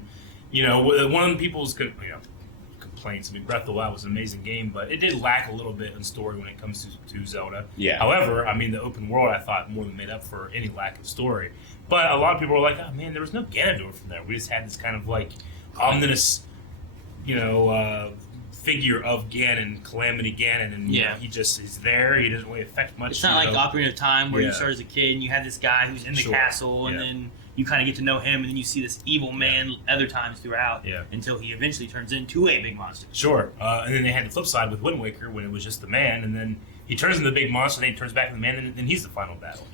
one of the people's complaints. I mean, Breath of the Wild was an amazing game, but it did lack a little bit in story when it comes to Zelda. Yeah. However, I mean, the open world I thought more than made up for any lack of story. But a lot of people were like, "Oh man, there was no Ganondorf in there. We just had this kind of like ominous, figure of Ganon, Calamity Ganon, and he just is there. He doesn't really affect much. It's not like Ocarina of Time where you start as a kid and you have this guy who's in the castle, and then you kind of get to know him, and then you see this evil man other times throughout until he eventually turns into a big monster. Sure. And then they had the flip side with Wind Waker when it was just the man, and then he turns into the big monster, then he turns back into the man, and then he's the final battle,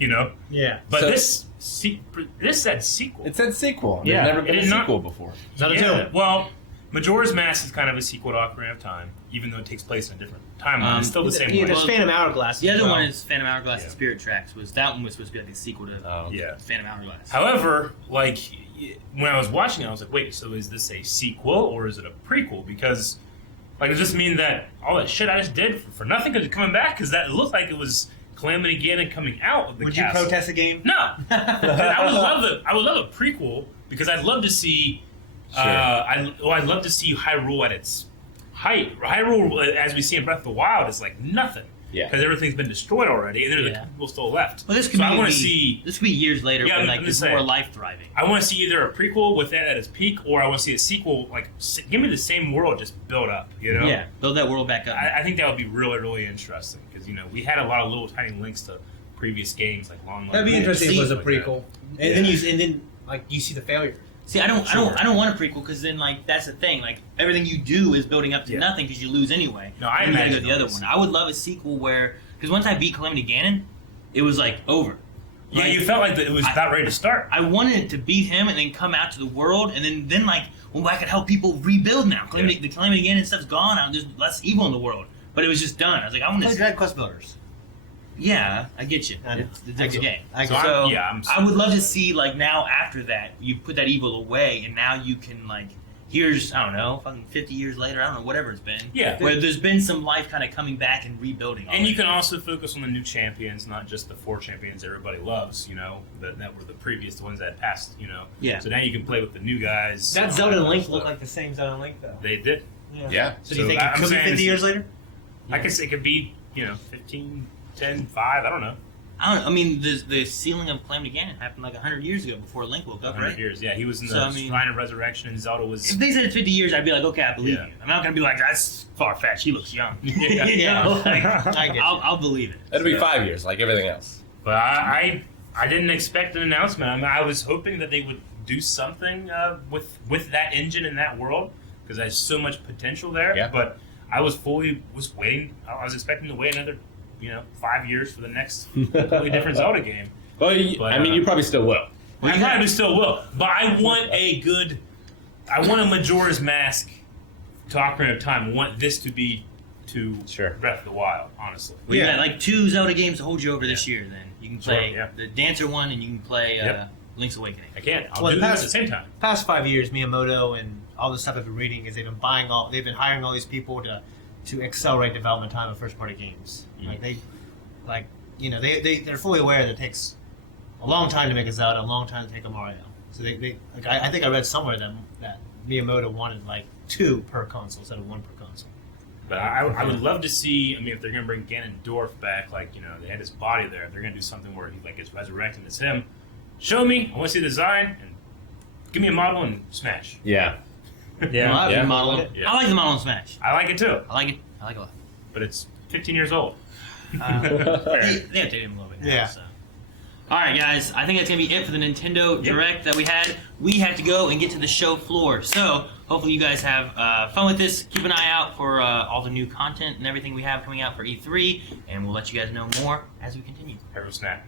Yeah. But this said sequel. It said sequel. Yeah. There's never been It a did sequel not- before. Not until. Well, Majora's Mask is kind of a sequel to Ocarina of Time, even though it takes place in a different timeline. It's still the same Yeah, one. there's Phantom Hourglass. The as other well. one is Phantom Hourglass and Spirit Tracks. That one was supposed to be like a sequel to Phantom Hourglass. However, like when I was watching it, I was like, wait, so is this a sequel or is it a prequel? Because does this mean that all that shit I just did for nothing because it's coming back? Because that looked like it was Calamity Ganon coming out of the Would castle. you protest the game? No. I would love a prequel because I'd love to see. I'd love to see Hyrule at its height. Hyrule, as we see in Breath of the Wild, is like nothing. Yeah. Because everything's been destroyed already, and there's people still left. Well, this could I be want to see. This could be years later when I'm there's just more saying. life thriving. I want to see either a prequel with that at its peak, or I want to see a sequel. Like, give me the same world, just build up. Yeah, build that world back up. I think that would be really, really interesting because we had a lot of little tiny links to previous games, like long. That'd be interesting if it was a like prequel, that. and then you see the failure. See, I don't want a prequel because then that's the thing. Like everything you do is building up to nothing because you lose anyway. No, I Then you gotta imagine go the other those. one. I would love a sequel where because once I beat Calamity Ganon, it was like over. Yeah, you felt like it was about ready to start. I wanted to beat him and then come out to the world and then I could help people rebuild now. The Calamity Ganon stuff's gone now. There's less evil in the world, but it was just done. I was like, I want to. Play Dragon Quest Builders. Yeah, I get you. It's a different game. I would love to see now after that you put that evil away and now you can here's I don't know, fucking 50 years later, I don't know, whatever it's been. Yeah. Where there's been some life kind of coming back and rebuilding. And you can also focus on the new champions, not just the 4 champions everybody loves. That were the previous, the ones that had passed. Yeah. So now you can play with the new guys. That Zelda and Link look like the same Zelda and Link though. They did. Yeah. So do you think it could be 50 years later? I guess it could be 15, 10, 5. I don't know. I mean, the sealing of Calamity Ganon happened 100 years ago before Link woke up, 100 right? years, yeah. He was in the Shrine of Resurrection, and Zelda was. If they said it's 50 years, I'd be like, okay, I believe you. I'm not gonna be like, that's far fetched. He looks young. I'll believe it. It'll be 5 years, like everything else. But I didn't expect an announcement. I mean, I was hoping that they would do something with that engine in that world because there's so much potential there. Yeah. But I was waiting. I was expecting to wait another 5 years for the next completely different Zelda game. Well, you probably still will. Well, I you probably got- still will, but I want a Majora's Mask to Ocarina of Time. I want this to be to Breath of the Wild, honestly. Well, you got like 2 Zelda games to hold you over this year. Then you can play Sure, yeah. the Dancer one, and you can play Yep. Link's Awakening. I can. I'll Well, do the them at past- the same time. Past 5 years, Miyamoto and all the stuff I've been reading is they've been hiring all these people to accelerate development time of first party games. They're fully aware that it takes a long time to make a Zelda, a long time to take a Mario. So I think I read somewhere that Miyamoto wanted like 2 per console instead of 1 per console. But I would love to see. I mean, if they're going to bring Ganondorf back, like they had his body there, if they're going to do something where he like gets resurrected as him. Show me. I want to see the design and give me a model and Smash. Yeah. Yeah, I like the model. Yeah. I like the model in Smash. I like it too. I like it a lot. But it's 15 years old. They updated him a little bit now. Yeah. So. All right, guys. I think that's gonna be it for the Nintendo Direct that we had. We have to go and get to the show floor. So hopefully you guys have fun with this. Keep an eye out for all the new content and everything we have coming out for E3, and we'll let you guys know more as we continue. Hero Snap.